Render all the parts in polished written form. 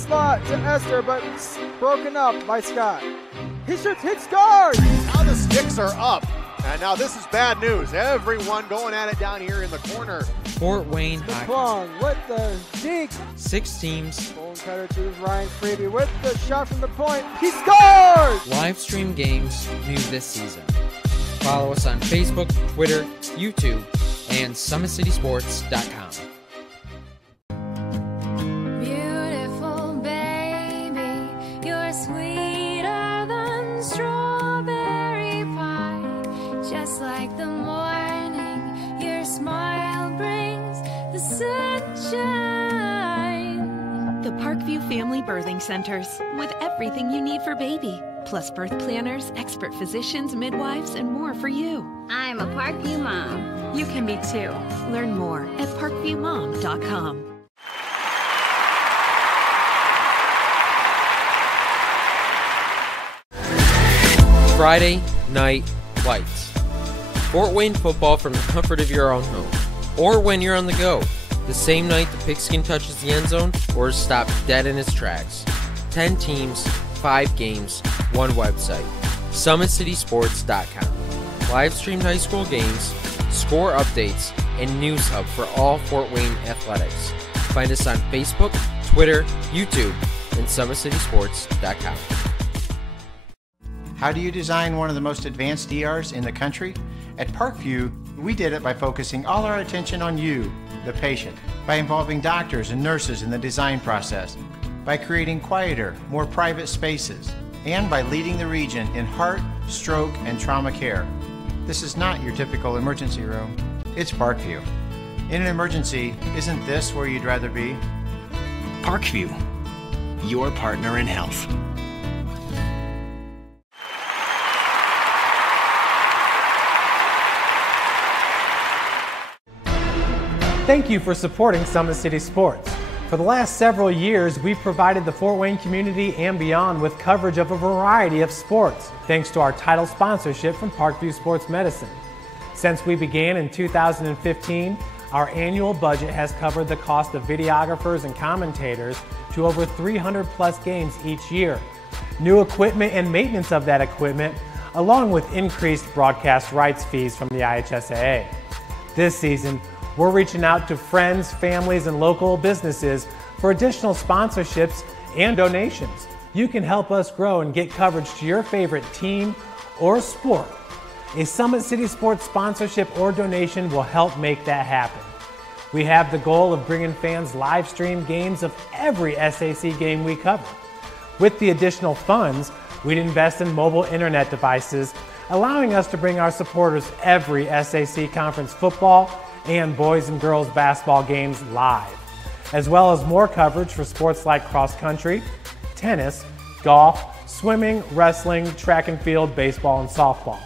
slot to Esther, but it's broken up by Scott. He shoots, hits, scores! Now the sticks are up. And now this is bad news. Everyone going at it down here in the corner. Fort Wayne Hockey with the deke. 6 teams. Bone cutter to Ryan Freeby with the shot from the point. He scores! Live stream games new this season. Follow us on Facebook, Twitter, YouTube, and SummitCitySports.com. Beautiful baby, you're sweeter than strawberry pie. Just like the morning, your smile brings the sunshine. The Parkview Family Birthing Centers, with everything you need for baby, plus birth planners, expert physicians, midwives, and more for you. I'm a Parkview mom. You can be too. Learn more at parkviewmom.com. Friday Night Lights. Fort Wayne football from the comfort of your own home, or when you're on the go. The same night the pigskin touches the end zone, or is stopped dead in its tracks. 10 teams, 5 games, 1 website. SummitCitySports.com. Live streamed high school games, score updates, and news hub for all Fort Wayne athletics. Find us on Facebook, Twitter, YouTube, and SummitCitySports.com. How do you design one of the most advanced ERs in the country? At Parkview, we did it by focusing all our attention on you, the patient, by involving doctors and nurses in the design process, by creating quieter, more private spaces, and by leading the region in heart, stroke, and trauma care. This is not your typical emergency room. It's Parkview. In an emergency, isn't this where you'd rather be? Parkview, your partner in health. Thank you for supporting Summit City Sports. For the last several years, we've provided the Fort Wayne community and beyond with coverage of a variety of sports, thanks to our title sponsorship from Parkview Sports Medicine. Since we began in 2015, our annual budget has covered the cost of videographers and commentators to over 300 plus games each year. New equipment and maintenance of that equipment, along with increased broadcast rights fees from the IHSAA. This season, we're reaching out to friends, families, and local businesses for additional sponsorships and donations. You can help us grow and get coverage to your favorite team or sport. A Summit City Sports sponsorship or donation will help make that happen. We have the goal of bringing fans live stream games of every SAC game we cover. With the additional funds, we'd invest in mobile internet devices, allowing us to bring our supporters every SAC conference football and boys and girls basketball games live, as well as more coverage for sports like cross country, tennis, golf, swimming, wrestling, track and field, baseball, and softball.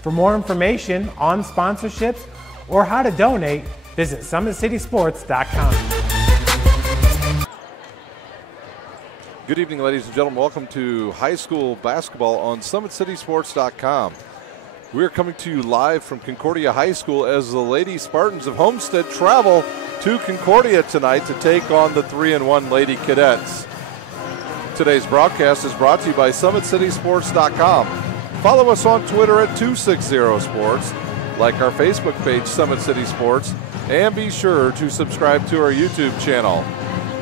For more information on sponsorships or how to donate, visit SummitCitySports.com. Good evening, ladies and gentlemen. Welcome to high school basketball on SummitCitySports.com. We're coming to you live from Concordia High School as the Lady Spartans of Homestead travel to Concordia tonight to take on the 3-1 Lady Cadets. Today's broadcast is brought to you by SummitCitySports.com. Follow us on Twitter at 260sports, like our Facebook page, Summit City Sports, and be sure to subscribe to our YouTube channel.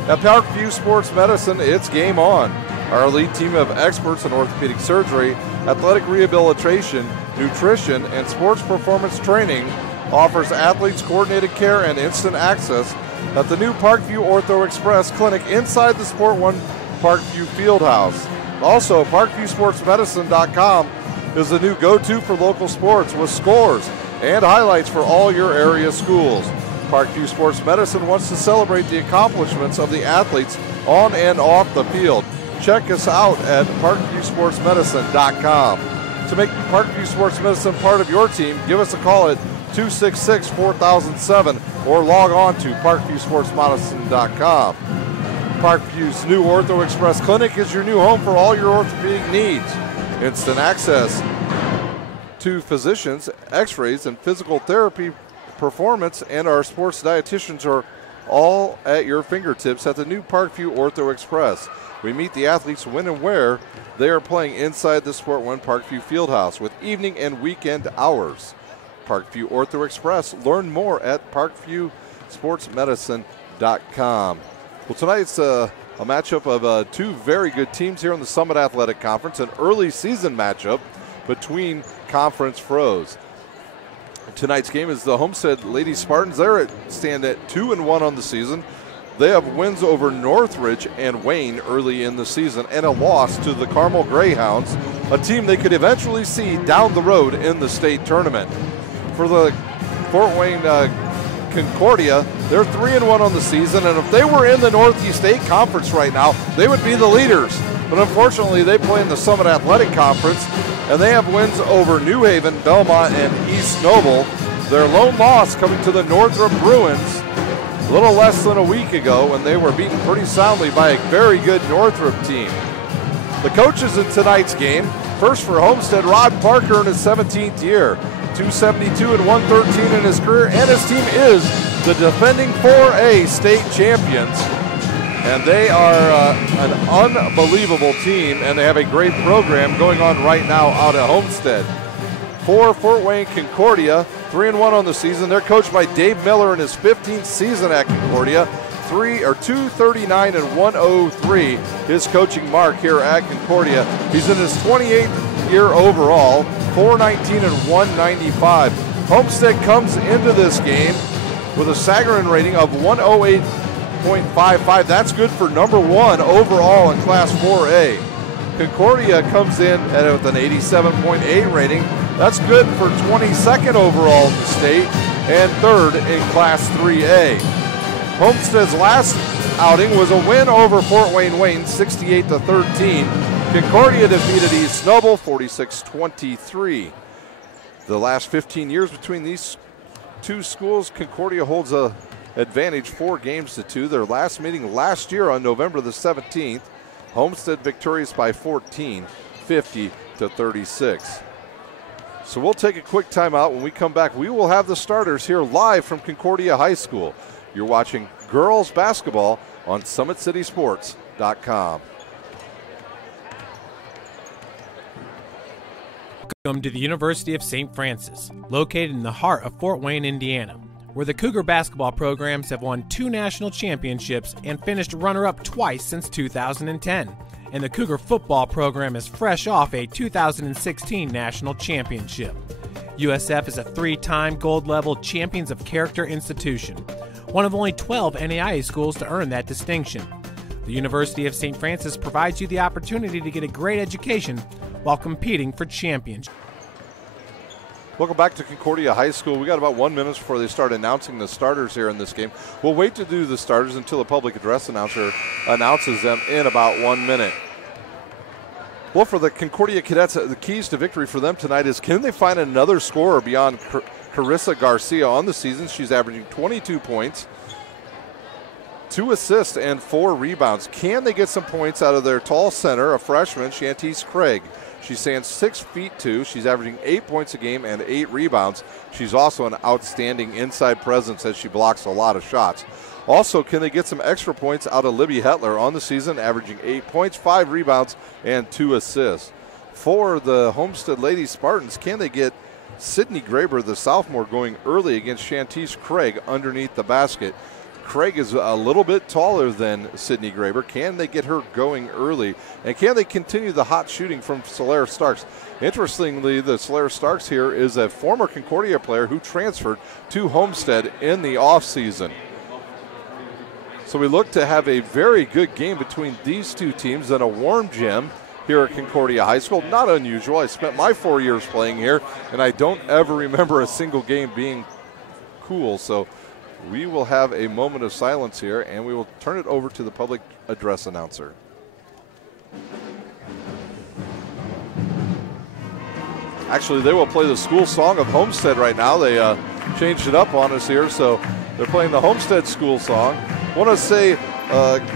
At Parkview Sports Medicine, it's game on. Our elite team of experts in orthopedic surgery, athletic rehabilitation, nutrition, and sports performance training offers athletes coordinated care and instant access at the new Parkview Ortho Express Clinic inside the Sport One Parkview Fieldhouse. Also, ParkviewSportsMedicine.com is the new go-to for local sports with scores and highlights for all your area schools. Parkview Sports Medicine wants to celebrate the accomplishments of the athletes on and off the field. Check us out at ParkviewSportsMedicine.com. To make Parkview Sports Medicine part of your team, give us a call at 266-4007 or log on to ParkviewSportsMedicine.com. Parkview's new Ortho Express Clinic is your new home for all your orthopedic needs. Instant access to physicians, x-rays, and physical therapy performance, and our sports dietitians are all at your fingertips at the new Parkview Ortho Express. We meet the athletes when and where they are playing inside the Sport One Parkview Fieldhouse with evening and weekend hours. Parkview Ortho Express. Learn more at parkviewsportsmedicine.com. Well, tonight's a matchup of two very good teams here in the Summit Athletic Conference, an early season matchup between conference pros. Tonight's game is the Homestead Lady Spartans. They stand at 2-1 on the season. They have wins over Northridge and Wayne early in the season and a loss to the Carmel Greyhounds, a team they could eventually see down the road in the state tournament. For the Fort Wayne Concordia, they're 3-1 on the season, and if they were in the Northeast State Conference right now, they would be the leaders. But unfortunately, they play in the Summit Athletic Conference, and they have wins over New Haven, Belmont, and East Noble. Their lone loss coming to the Northrop Bruins a little less than a week ago when they were beaten pretty soundly by a very good Northrop team. The coaches in tonight's game, first for Homestead, Rod Parker in his 17th year, 272 and 113 in his career, and his team is the defending 4A state champions. And they are an unbelievable team, and they have a great program going on right now out at Homestead. For Fort Wayne Concordia, 3-1 on the season. They're coached by Dave Miller in his 15th season at Concordia. 239 and 103, his coaching mark here at Concordia. He's in his 28th year overall, 419 and 195. Homestead comes into this game with a Sagarin rating of 108.55. That's good for number one overall in Class 4A. Concordia comes in with an 87.8 rating. That's good for 22nd overall in the state and third in Class 3A. Homestead's last outing was a win over Fort Wayne 68-13. Concordia defeated East Noble 46-23. The last 15 years between these two schools, Concordia holds a advantage 4-2. Their last meeting last year on November the 17th, Homestead victorious by 14, 50-36. So we'll take a quick timeout. When we come back, we will have the starters here live from Concordia High School. You're watching girls basketball on SummitCitySports.com. Welcome to the University of St. Francis, located in the heart of Fort Wayne, Indiana, where the Cougar basketball programs have won 2 national championships and finished runner-up twice since 2010. And the Cougar football program is fresh off a 2016 national championship. USF is a 3-time gold-level Champions of Character institution, one of only 12 NAIA schools to earn that distinction. The University of St. Francis provides you the opportunity to get a great education while competing for championship. Welcome back to Concordia High School. We got about 1 minute before they start announcing the starters here in this game. We'll wait to do the starters until the public address announcer announces them in about 1 minute. Well, for the Concordia Cadets, the keys to victory for them tonight is, can they find another scorer beyond Carissa Garcia on the season? She's averaging 22 points, 2 assists, and 4 rebounds. Can they get some points out of their tall center, a freshman, Shantice Craig? She stands 6'2". She's averaging 8 points a game and 8 rebounds. She's also an outstanding inside presence as she blocks a lot of shots. Also, can they get some extra points out of Libby Hetler on the season, averaging 8 points, 5 rebounds, and 2 assists? For the Homestead Lady Spartans, can they get Sydney Graber, the sophomore, going early against Shantice Craig underneath the basket? Craig is a little bit taller than Sydney Graber. Can they get her going early? And can they continue the hot shooting from Solaire Starks? Interestingly, the Solaire Starks here is a former Concordia player who transferred to Homestead in the offseason. So we look to have a very good game between these two teams in a warm gym here at Concordia High School. Not unusual. I spent my 4 years playing here, and I don't ever remember a single game being cool. So we will have a moment of silence here, and we will turn it over to the public address announcer. Actually, they will play the school song of Homestead right now. They changed it up on us here, so they're playing the Homestead school song. I want to say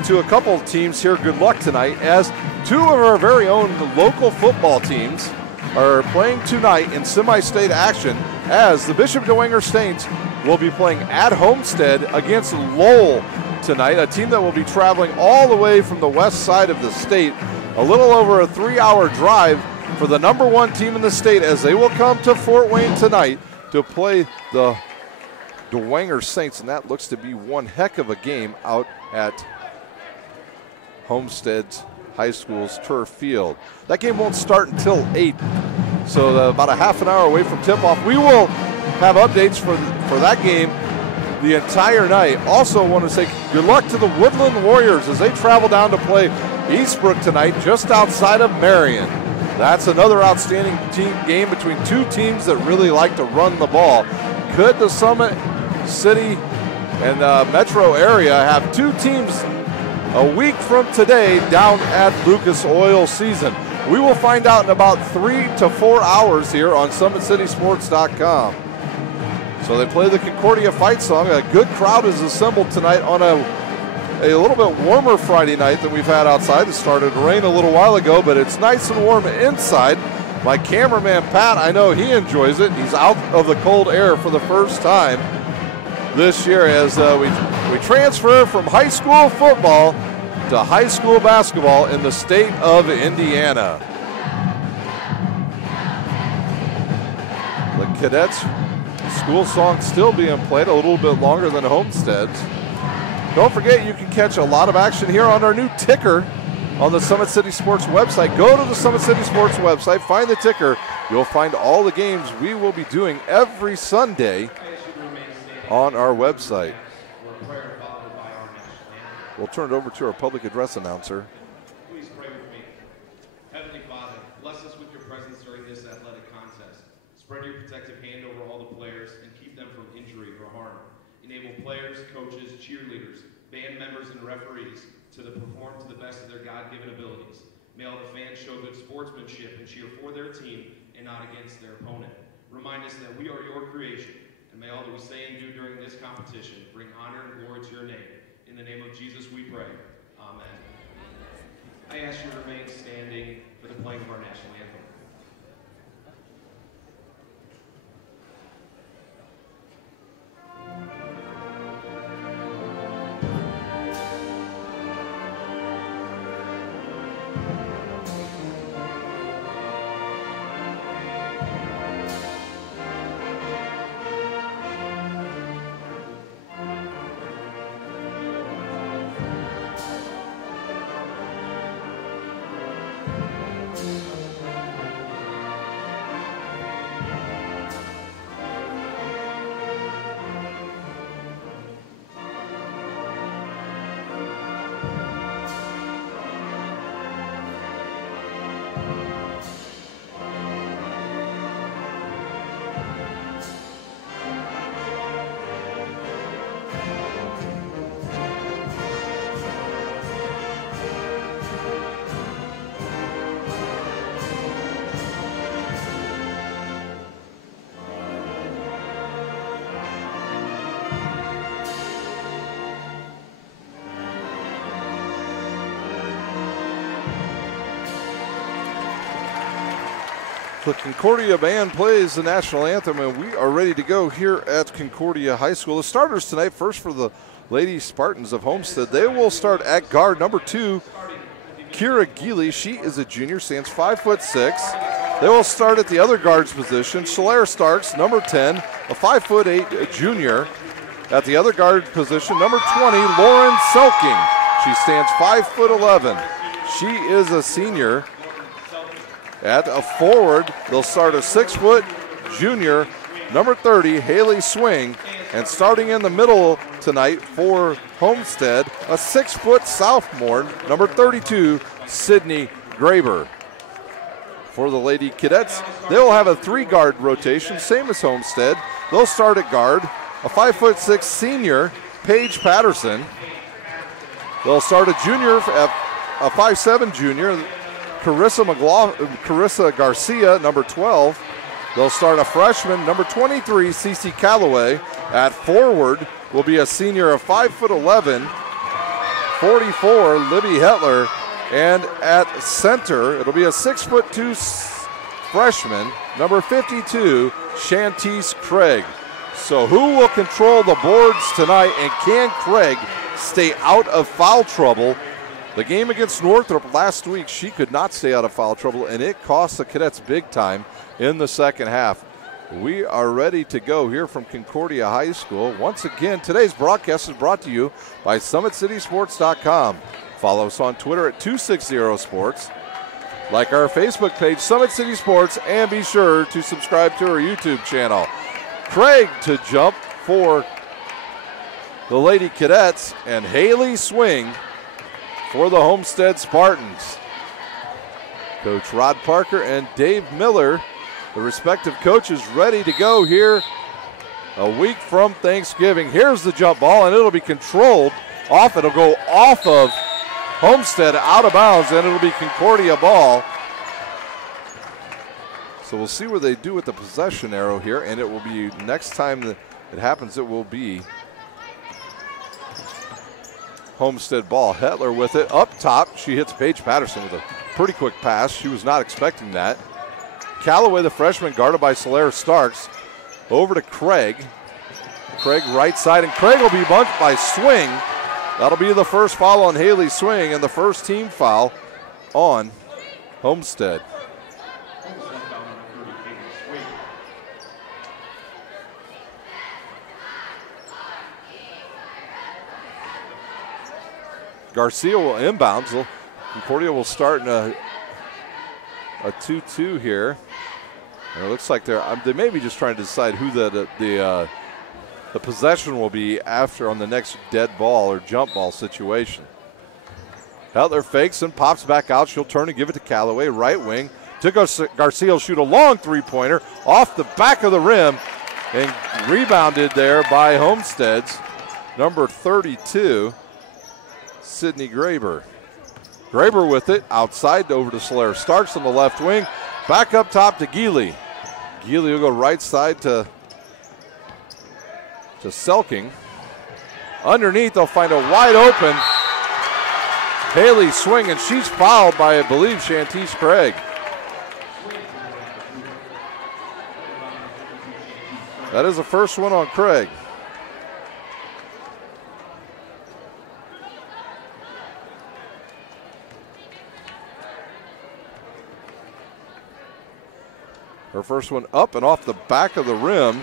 to a couple teams here, good luck tonight, as 2 of our very own local football teams are playing tonight in semi-state action as the Bishop Dwenger Saints will be playing at Homestead against Lowell tonight, a team that will be traveling all the way from the west side of the state, a little over a 3-hour drive for the number 1 team in the state as they will come to Fort Wayne tonight to play the Dwenger Saints, and that looks to be one heck of a game out at Homestead's High School's turf field. That game won't start until 8, so about a half an hour away from tip-off. We will have updates for that game the entire night. Also want to say good luck to the Woodland Warriors as they travel down to play Eastbrook tonight just outside of Marion. That's another outstanding team game between two teams that really like to run the ball. Could the Summit City and metro area have two teams a week from today down at Lucas Oil Season? We will find out in about 3 to 4 hours here on SummitCitySports.com. So they play the Concordia fight song. A good crowd is assembled tonight on a little bit warmer Friday night than we've had outside. It started to rain a little while ago, but it's nice and warm inside. My cameraman, Pat, I know he enjoys it. He's out of the cold air for the first time this year as we transfer from high school football to high school basketball in the state of Indiana. The Cadets school song still being played a little bit longer than Homestead's. Don't forget, you can catch a lot of action here on our new ticker on the Summit City Sports website. Go to the Summit City Sports website, find the ticker. You'll find all the games we will be doing every Sunday on our website. We'll turn it over to our public address announcer. Please pray with me. Heavenly Father, bless us with your presence during this athletic contest. Spread your protective hand over all the players and keep them from injury or harm. Enable players, coaches, cheerleaders, band members, and referees to perform to the best of their God-given abilities. May all the fans show good sportsmanship and cheer for their team and not against their opponent. Remind us that we are your creation, and may all that we say and do during this competition bring honor and glory to your name. In the name of Jesus we pray. Amen. I ask you to remain standing for the playing of our national anthem. The Concordia band plays the national anthem, and we are ready to go here at Concordia High School. The starters tonight, first for the Lady Spartans of Homestead. They will start at guard number 2, Kira Geely. She is a junior, stands 5'6". They will start at the other guard's position. Solaire Starks, number 10, a 5'8" junior. At the other guard position, number 20, Lauren Selking. She stands 5'11". She is a senior. At a forward, they'll start a 6' junior, number 30, Haley Swing. And starting in the middle tonight for Homestead, a 6' sophomore, number 32, Sydney Graber. For the Lady Cadets, they'll have a 3-guard rotation, same as Homestead. They'll start at guard, a 5'6" senior, Paige Patterson. They'll start a junior, a 5'7" junior, Carissa Garcia, number 12. They'll start a freshman, number 23, Cece Calloway. At forward will be a senior of 5'11", 44, Libby Hetler. And at center, it'll be a 6'2" freshman, number 52, Shantice Craig. So who will control the boards tonight, and can Craig stay out of foul trouble? The game against Northrop last week, she could not stay out of foul trouble, and it cost the Cadets big time in the second half. We are ready to go here from Concordia High School. Once again, today's broadcast is brought to you by SummitCitySports.com. Follow us on Twitter at 260sports. Like our Facebook page, Summit City Sports, and be sure to subscribe to our YouTube channel. Craig to jump for the Lady Cadets, and Haley Swing for the Homestead Spartans. Coach Rod Parker and Dave Miller, the respective coaches, ready to go here a week from Thanksgiving. Here's the jump ball, and it'll be controlled off. It'll go off of Homestead, out of bounds, and it'll be Concordia ball. So we'll see what they do with the possession arrow here, and it will be, next time that it happens, it will be Homestead ball. Hetler with it up top. She hits Paige Patterson with a pretty quick pass. She was not expecting that. Callaway, the freshman, guarded by Solaire Starks. Over to Craig. Craig right side, and Craig will be bumped by Swing. That'll be the first foul on Haley Swing, and the first team foul on Homestead. Garcia will inbounds. Concordia will start in a 2-2 here. And it looks like they may be just trying to decide who the possession will be after on the next dead ball or jump ball situation. Hetler fakes and pops back out. She'll turn and give it to Callaway, right wing. Garcia will shoot a long three-pointer off the back of the rim and rebounded there by Homestead's number 32. Sydney Graber. Graber with it, outside over to Solaire Starks on the left wing. Back up top to Geely. Geely will go right side to Selking. Underneath, they'll find a wide open Haley Swing, and she's fouled by, I believe, Shantice Craig. That is the first one on Craig. Her first one up and off the back of the rim.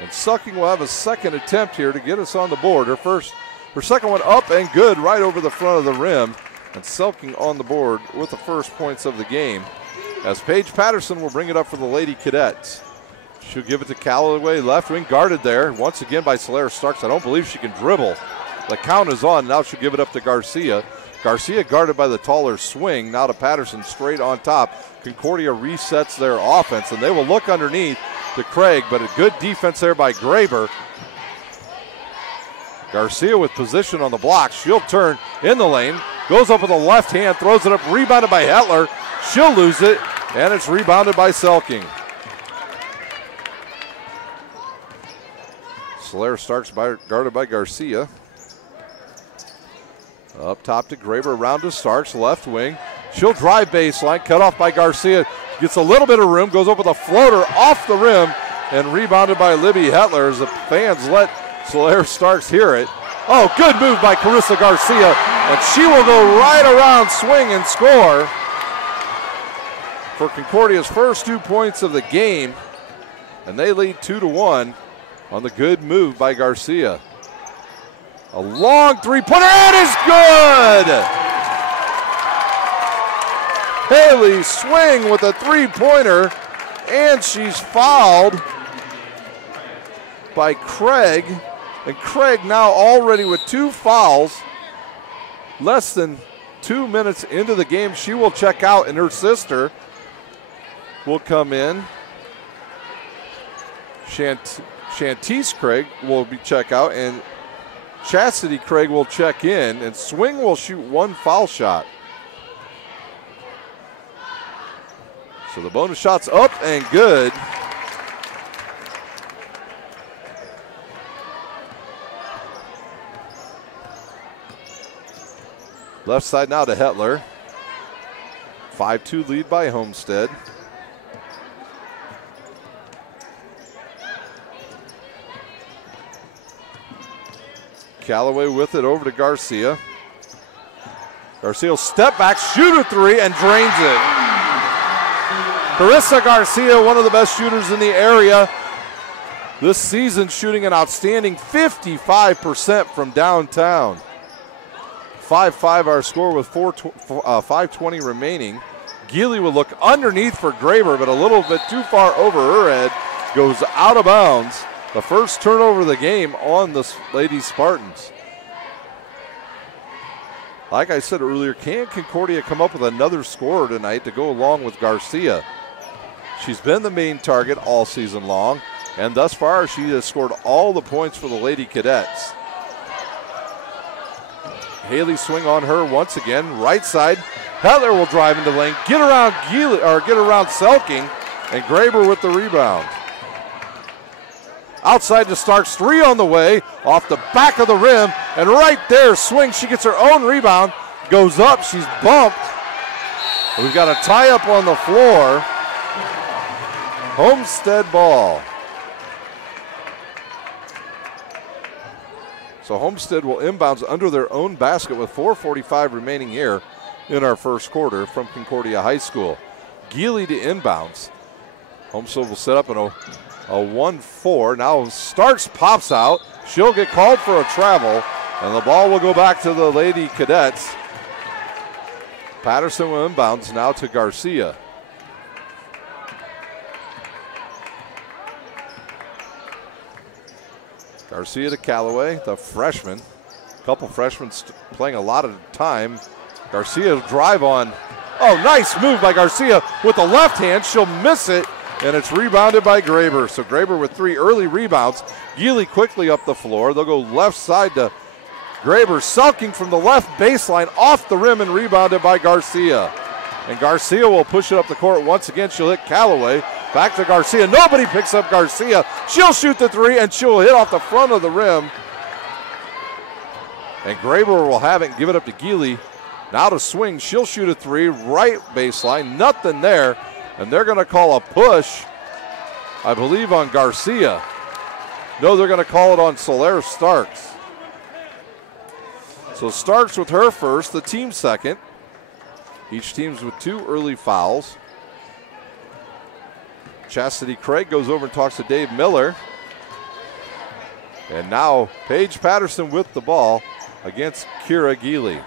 And Sucking will have a second attempt here to get us on the board. Her second one up and good right over the front of the rim. And Selking on the board with the first points of the game. As Paige Patterson will bring it up for the Lady Cadets. She'll give it to Callaway, left wing, guarded there once again by Solaire Starks. I don't believe she can dribble. The count is on. Now she'll give it up to Garcia. Garcia guarded by the taller Swing. Now to Patterson straight on top. Concordia resets their offense, and they will look underneath to Craig, but a good defense there by Graber. Garcia with position on the block. She'll turn in the lane. Goes up with the left hand, throws it up, rebounded by Hetler. She'll lose it, and it's rebounded by Selking. Solaire Starks guarded by Garcia. Up top to Graber, around to Starks, left wing. She'll drive baseline, cut off by Garcia. Gets a little bit of room, goes up with a floater off the rim, and rebounded by Libby Hetler as the fans let Solaire Starks hear it. Oh, good move by Carissa Garcia, and she will go right around Swing and score for Concordia's first 2 points of the game, and they lead 2-1 on the good move by Garcia. A long three-pointer, and it's good! Haley Swing with a three-pointer, and she's fouled by Craig. And Craig now already with 2 fouls. Less than 2 minutes into the game, she will check out, and her sister will come in. Shantice Craig will check out, and Chastity Craig will check in, and Swing will shoot 1 foul shot. So the bonus shot's up and good. Left side now to Hetler. 5-2 lead by Homestead. Callaway with it over to Garcia. Garcia will step back, shoot a three, and drains it. Carissa Garcia, one of the best shooters in the area this season, shooting an outstanding 55% from downtown. 5-5 our score with 5:20 remaining. Geely will look underneath for Graber, but a little bit too far over her head. Goes out of bounds. The first turnover of the game on the Lady Spartans. Like I said earlier, can Concordia come up with another scorer tonight to go along with Garcia? She's been the main target all season long, and thus far she has scored all the points for the Lady Cadets. Haley swing on her once again, right side. Heather will drive into lane, get around Selking, and Graber with the rebound. Outside to Starks, three on the way, off the back of the rim, and right there, swing, she gets her own rebound, goes up, she's bumped. We've got a tie-up on the floor. Homestead ball. So Homestead will inbounds under their own basket with 4:45 remaining here in our first quarter from Concordia High School. Geely to inbounds. Homestead will set up in a 1-4. Now Starks pops out. She'll get called for a travel, and the ball will go back to the Lady Cadets. Patterson will inbounds now to Garcia. Garcia to Callaway, the freshman. A couple freshmen playing a lot of time. Garcia drive on. Oh, nice move by Garcia with the left hand. She'll miss it, and it's rebounded by Graber. So Graber with 3 early rebounds. Geely quickly up the floor. They'll go left side to Graber, sulking from the left baseline off the rim and rebounded by Garcia. And Garcia will push it up the court once again. She'll hit Callaway. Back to Garcia. Nobody picks up Garcia. She'll shoot the three, and she'll hit off the front of the rim. And Graber will have it and give it up to Geely. Now to swing. She'll shoot a three, right baseline. Nothing there. And they're going to call a push, I believe, on Garcia. No, they're going to call it on Solaire Starks. So Starks with her first, the team second. Each team's with 2 early fouls. Chastity Craig goes over and talks to Dave Miller. And now Paige Patterson with the ball against Kira Geely.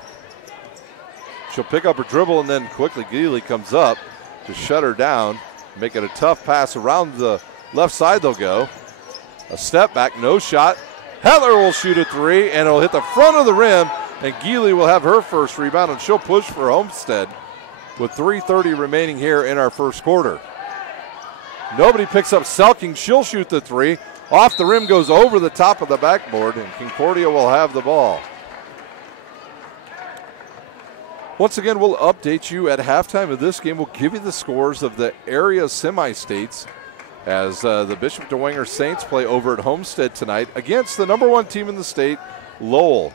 She'll pick up her dribble, and then quickly Geely comes up to shut her down, make it a tough pass around the left side. They'll go. A step back, no shot. Heather will shoot a three, and it'll hit the front of the rim, and Geely will have her first rebound, and she'll push for Homestead with 3:30 remaining here in our first quarter. Nobody picks up Selking. She'll shoot the three. Off the rim, goes over the top of the backboard, and Concordia will have the ball. Once again, we'll update you at halftime of this game. We'll give you the scores of the area semi-states as the Bishop DeWanger Saints play over at Homestead tonight against the #1 team in the state, Lowell.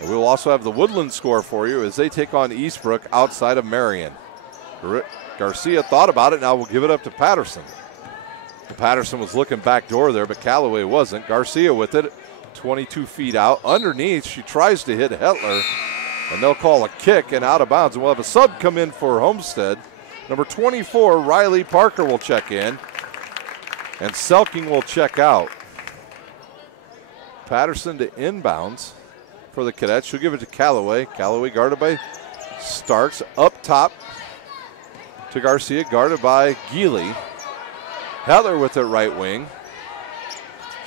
And we'll also have the Woodland score for you as they take on Eastbrook outside of Marion. Garcia thought about it. Now we'll give it up to Patterson. Patterson was looking back door there, but Callaway wasn't. Garcia with it, 22 feet out. Underneath, she tries to hit Hetler, and they'll call a kick and out of bounds. And we'll have a sub come in for Homestead. Number 24, Riley Parker will check in, and Selking will check out. Patterson to inbounds for the Cadets. She'll give it to Callaway. Callaway guarded by Starks. Up top to Garcia, guarded by Geely. Heather with it right wing.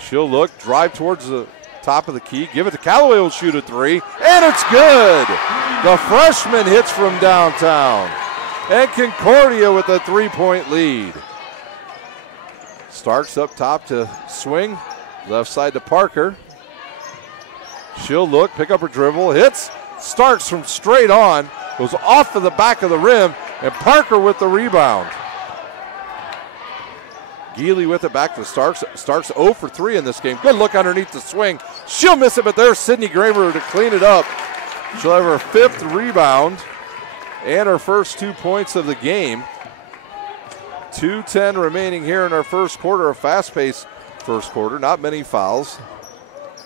She'll look, drive towards the top of the key, give it to Callaway, will shoot a three, and it's good. The freshman hits from downtown, and Concordia with a 3-point lead. Starks up top to swing, left side to Parker. She'll look, pick up her dribble, hits. Starks from straight on, goes off of the back of the rim, and Parker with the rebound. Geely with it back to Starks. Starks 0 for 3 in this game. Good look underneath the swing. She'll miss it, but there's Sydney Graber to clean it up. She'll have her 5th rebound. and her first 2 points of the game. 2:10 remaining here in our first quarter, a fast-paced first quarter. Not many fouls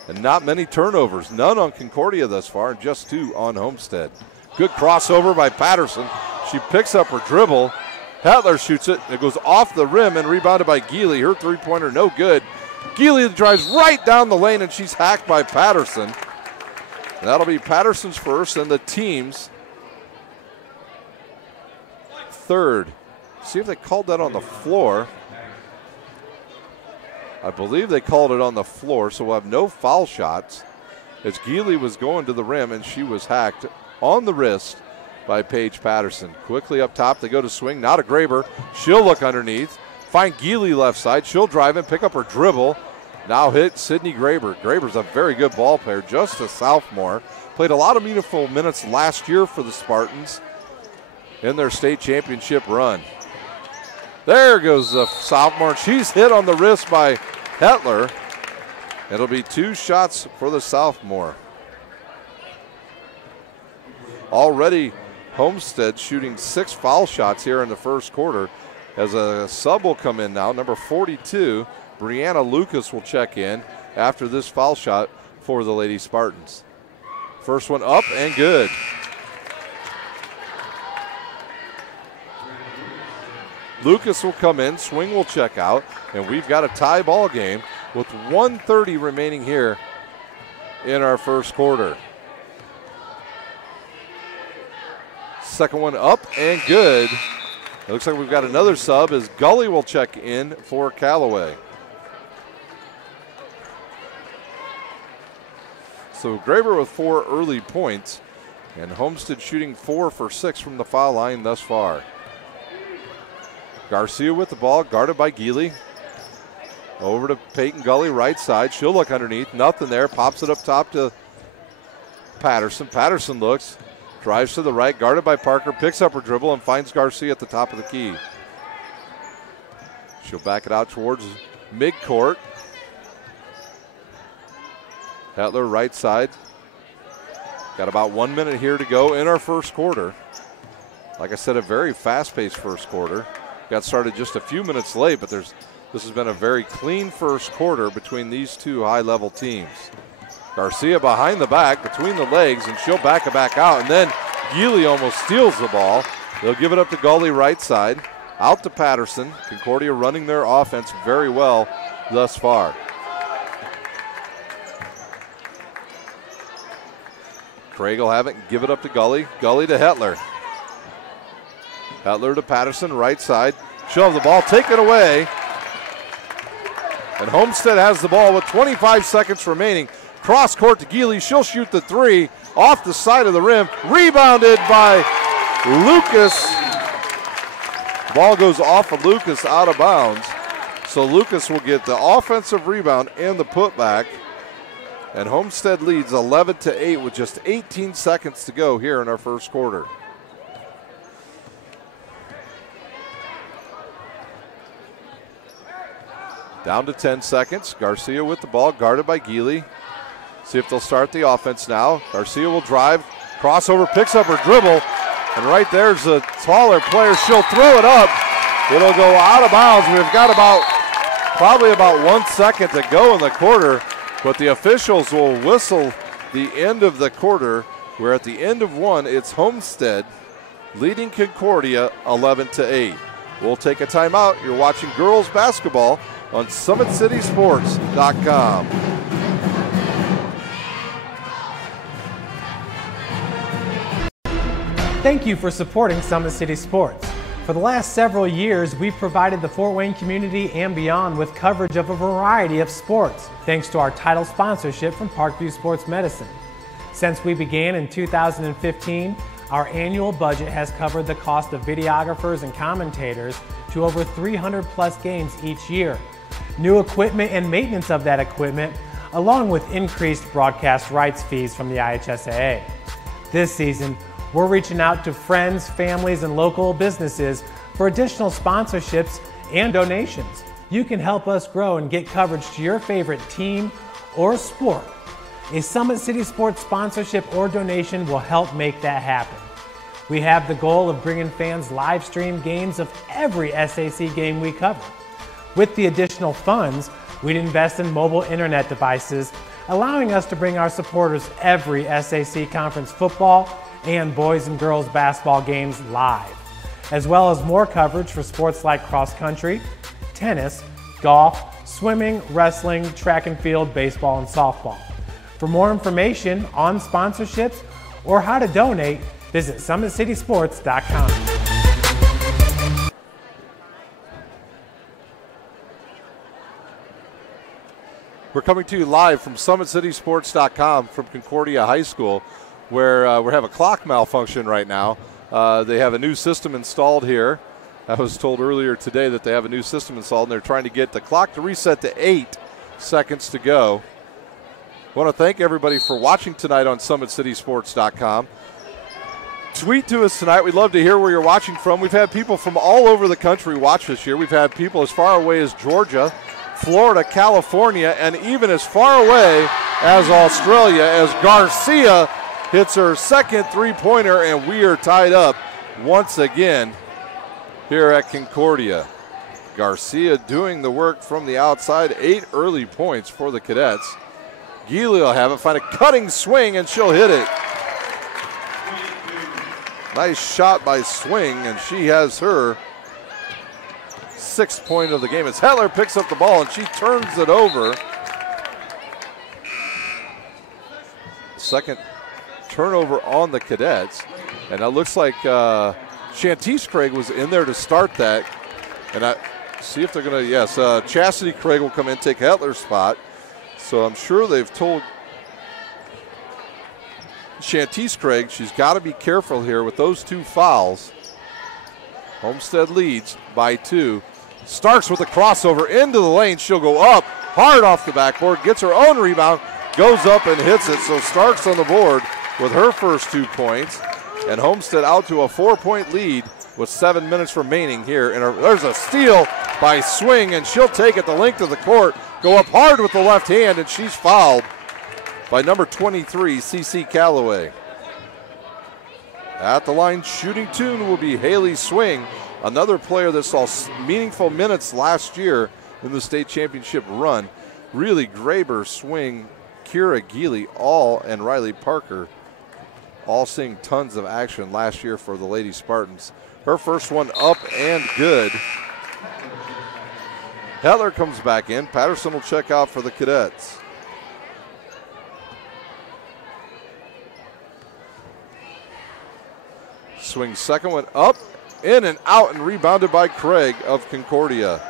and not many turnovers. None on Concordia thus far, and just 2 on Homestead. Good crossover by Patterson. She picks up her dribble. Hetler shoots it. It goes off the rim and rebounded by Geely. Her three-pointer no good. Geely drives right down the lane, and she's hacked by Patterson. And that'll be Patterson's first and the team's third. See if they called that on the floor. I believe they called it on the floor, so we'll have no foul shots as Geely was going to the rim and she was hacked on the wrist by Paige Patterson. Quickly up top, they go to swing. Now to Graber. She'll look underneath. Find Geely left side. She'll drive and pick up her dribble. Now hit Sydney Graber. Graber's a very good ball player, just a sophomore. Played a lot of meaningful minutes last year for the Spartans in their state championship run. There goes the sophomore. She's hit on the wrist by Hetler. It'll be 2 shots for the sophomore. Already Homestead shooting 6 foul shots here in the first quarter. As a sub will come in now, number 42, Brianna Lucas will check in after this foul shot for the Lady Spartans. First one up and good. Lucas will come in, Swing will check out, and we've got a tie ball game with 1:30 remaining here in our first quarter. Second one up and good. It looks like we've got another sub as Gully will check in for Callaway. So Graber with 4 early points, and Homestead shooting 4 for 6 from the foul line thus far. Garcia with the ball, guarded by Geely. Over to Peyton Gully, right side. She'll look underneath, nothing there. Pops it up top to Patterson. Patterson looks, drives to the right, guarded by Parker, picks up her dribble and finds Garcia at the top of the key. She'll back it out towards midcourt. Hetler right side. Got about 1 minute here to go in our first quarter. Like I said, a very fast-paced first quarter. Got started just a few minutes late, but this has been a very clean first quarter between these two high-level teams. Garcia behind the back, between the legs, and she'll back it back out. And then Geely almost steals the ball. They'll give it up to Gully right side. Out to Patterson. Concordia running their offense very well thus far. Craig will have it and give it up to Gully. Gully to Hetler. Hetler to Patterson, right side. She'll have the ball, take it away. And Homestead has the ball with 25 seconds remaining. Cross court to Geely. She'll shoot the 3 off the side of the rim. Rebounded by Lucas. Ball goes off of Lucas out of bounds. So Lucas will get the offensive rebound and the putback. And Homestead leads 11-8 with just 18 seconds to go here in our first quarter. Down to 10 seconds. Garcia with the ball, guarded by Geely. See if they'll start the offense now. Garcia will drive, crossover, picks up her dribble, and right there's a taller player. She'll throw it up. It'll go out of bounds. We've got probably about 1 second to go in the quarter, but the officials will whistle the end of the quarter. We're at the end of 1. It's Homestead leading Concordia 11-8. We'll take a timeout. You're watching girls basketball on SummitCitySports.com. Thank you for supporting Summit City Sports. For the last several years, we've provided the Fort Wayne community and beyond with coverage of a variety of sports, thanks to our title sponsorship from Parkview Sports Medicine. Since we began in 2015, our annual budget has covered the cost of videographers and commentators to over 300 plus games each year. New equipment and maintenance of that equipment, along with increased broadcast rights fees from the IHSAA. This season, we're reaching out to friends, families, and local businesses for additional sponsorships and donations. You can help us grow and get coverage to your favorite team or sport. A Summit City Sports sponsorship or donation will help make that happen. We have the goal of bringing fans live stream games of every SAC game we cover. With the additional funds, we'd invest in mobile internet devices, allowing us to bring our supporters every SAC conference football and boys and girls basketball games live, as well as more coverage for sports like cross country, tennis, golf, swimming, wrestling, track and field, baseball, and softball. For more information on sponsorships or how to donate, visit SummitCitySports.com. We're coming to you live from SummitCitySports.com from Concordia High School, where we have a clock malfunction right now. They have a new system installed here. I was told earlier today that they have a new system installed, and they're trying to get the clock to reset to 8 seconds to go. I want to thank everybody for watching tonight on SummitCitySports.com. Tweet to us tonight. We'd love to hear where you're watching from. We've had people from all over the country watch this year. We've had people as far away as Georgia, Florida, California, and even as far away as Australia, as Garcia hits her second three-pointer, and we are tied up once again here at Concordia. Garcia doing the work from the outside. 8 early points for the Cadets. Geely will have it, find a cutting swing, and she'll hit it. Nice shot by Swing, and she has her 6th point of the game as Hetler picks up the ball and she turns it over. Second turnover on the Cadets, and it looks like Shantice Craig was in there to start that. And I see if they're going to, yes, Chastity Craig will come in, take Hetler's spot. So I'm sure they've told Shantice Craig she's got to be careful here with those 2 fouls. Homestead leads by 2. Starks with a crossover into the lane. She'll go up hard off the backboard, gets her own rebound, goes up and hits it. So Starks on the board with her first 2 points. And Homestead out to a 4-point lead with 7 minutes remaining here. And there's a steal by Swing, and she'll take it the length of the court, go up hard with the left hand, and she's fouled by number 23, CC Calloway. At the line shooting 2 will be Haley Swing, another player that saw meaningful minutes last year in the state championship run. Really, Graber, Swing, Kira Geely, and Riley Parker all seeing tons of action last year for the Lady Spartans. Her first one up and good. Hetler comes back in. Patterson will check out for the Cadets. Swing second one up, in and out, and rebounded by Craig of Concordia.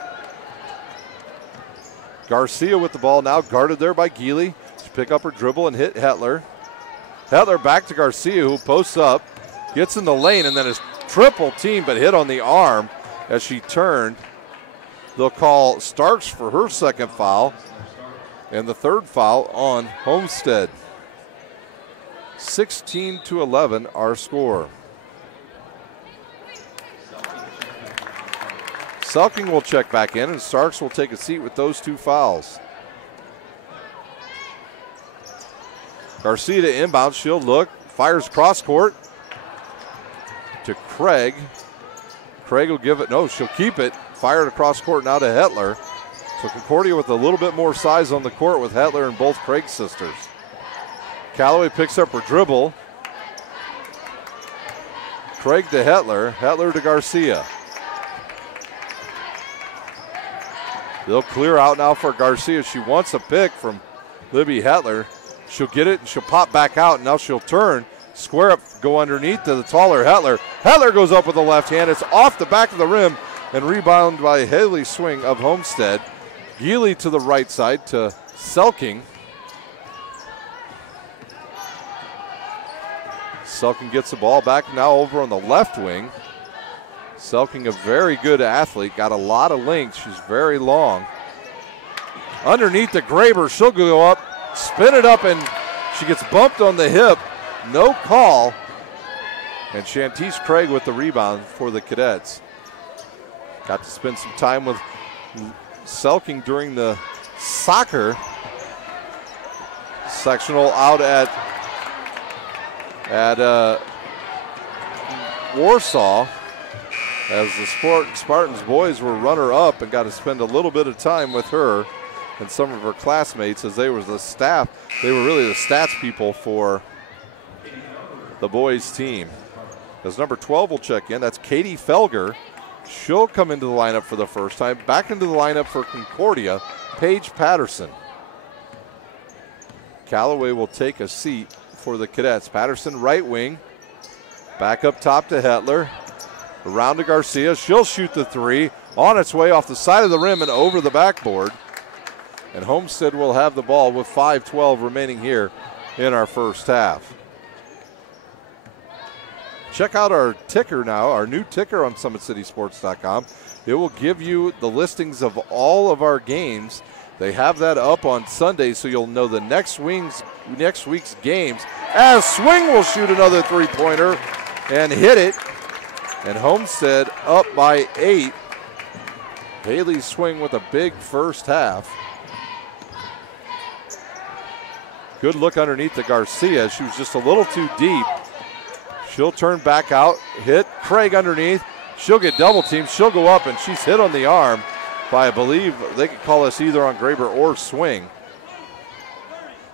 Garcia with the ball now, guarded there by Geely. She pick up her dribble and hit Hetler. Hetler back to Garcia, who posts up, gets in the lane, and then is triple team, but hit on the arm as she turned. They'll call Starks for her second foul, and the 3rd foul on Homestead. 16-11 our score. Selking will check back in, and Starks will take a seat with those 2 fouls. Garcia to inbound. She'll look, fires cross court to Craig. Craig will give it, no, she'll keep it. Fired across court now to Hetler. So Concordia with a little bit more size on the court with Hetler and both Craig sisters. Calloway picks up her dribble. Craig to Hetler, Hetler to Garcia. They'll clear out now for Garcia. She wants a pick from Libby Hetler. She'll get it and she'll pop back out, and now she'll turn, square up, go underneath to the taller Hetler. Hetler goes up with the left hand. It's off the back of the rim and rebounded by Haley Swing of Homestead. Geely to the right side to Selking. Selking gets the ball back now over on the left wing. Selking, a very good athlete, got a lot of length. She's very long. Underneath the Graber, she'll go up, spin it up, and she gets bumped on the hip. No call. And Shantice Craig with the rebound for the Cadets. Got to spend some time with Selking during the soccer sectional out at Warsaw, as the Spartans boys were runner-up and got to spend a little bit of time with her and some of her classmates, as they were the staff. They were really the stats people for the boys team. As number 12 will check in, that's Katie Felger. She'll come into the lineup for the first time. Back into the lineup for Concordia, Paige Patterson. Callaway will take a seat for the Cadets. Patterson, right wing. Back up top to Hetler. Around to Garcia. She'll shoot the three. On its way off the side of the rim and over the backboard. And Homestead will have the ball with 5:12 remaining here in our first half. Check out our ticker now, our new ticker on SummitCitySports.com. It will give you the listings of all of our games. They have that up on Sunday, so you'll know the next week's games. As Swing will shoot another three-pointer and hit it. And Homestead up by 8. Haley Swing with a big first half. Good look underneath to Garcia. She was just a little too deep. She'll turn back out, hit Craig underneath. She'll get double teamed. She'll go up, and she's hit on the arm by, I believe, they could call us either on Graber or Swing.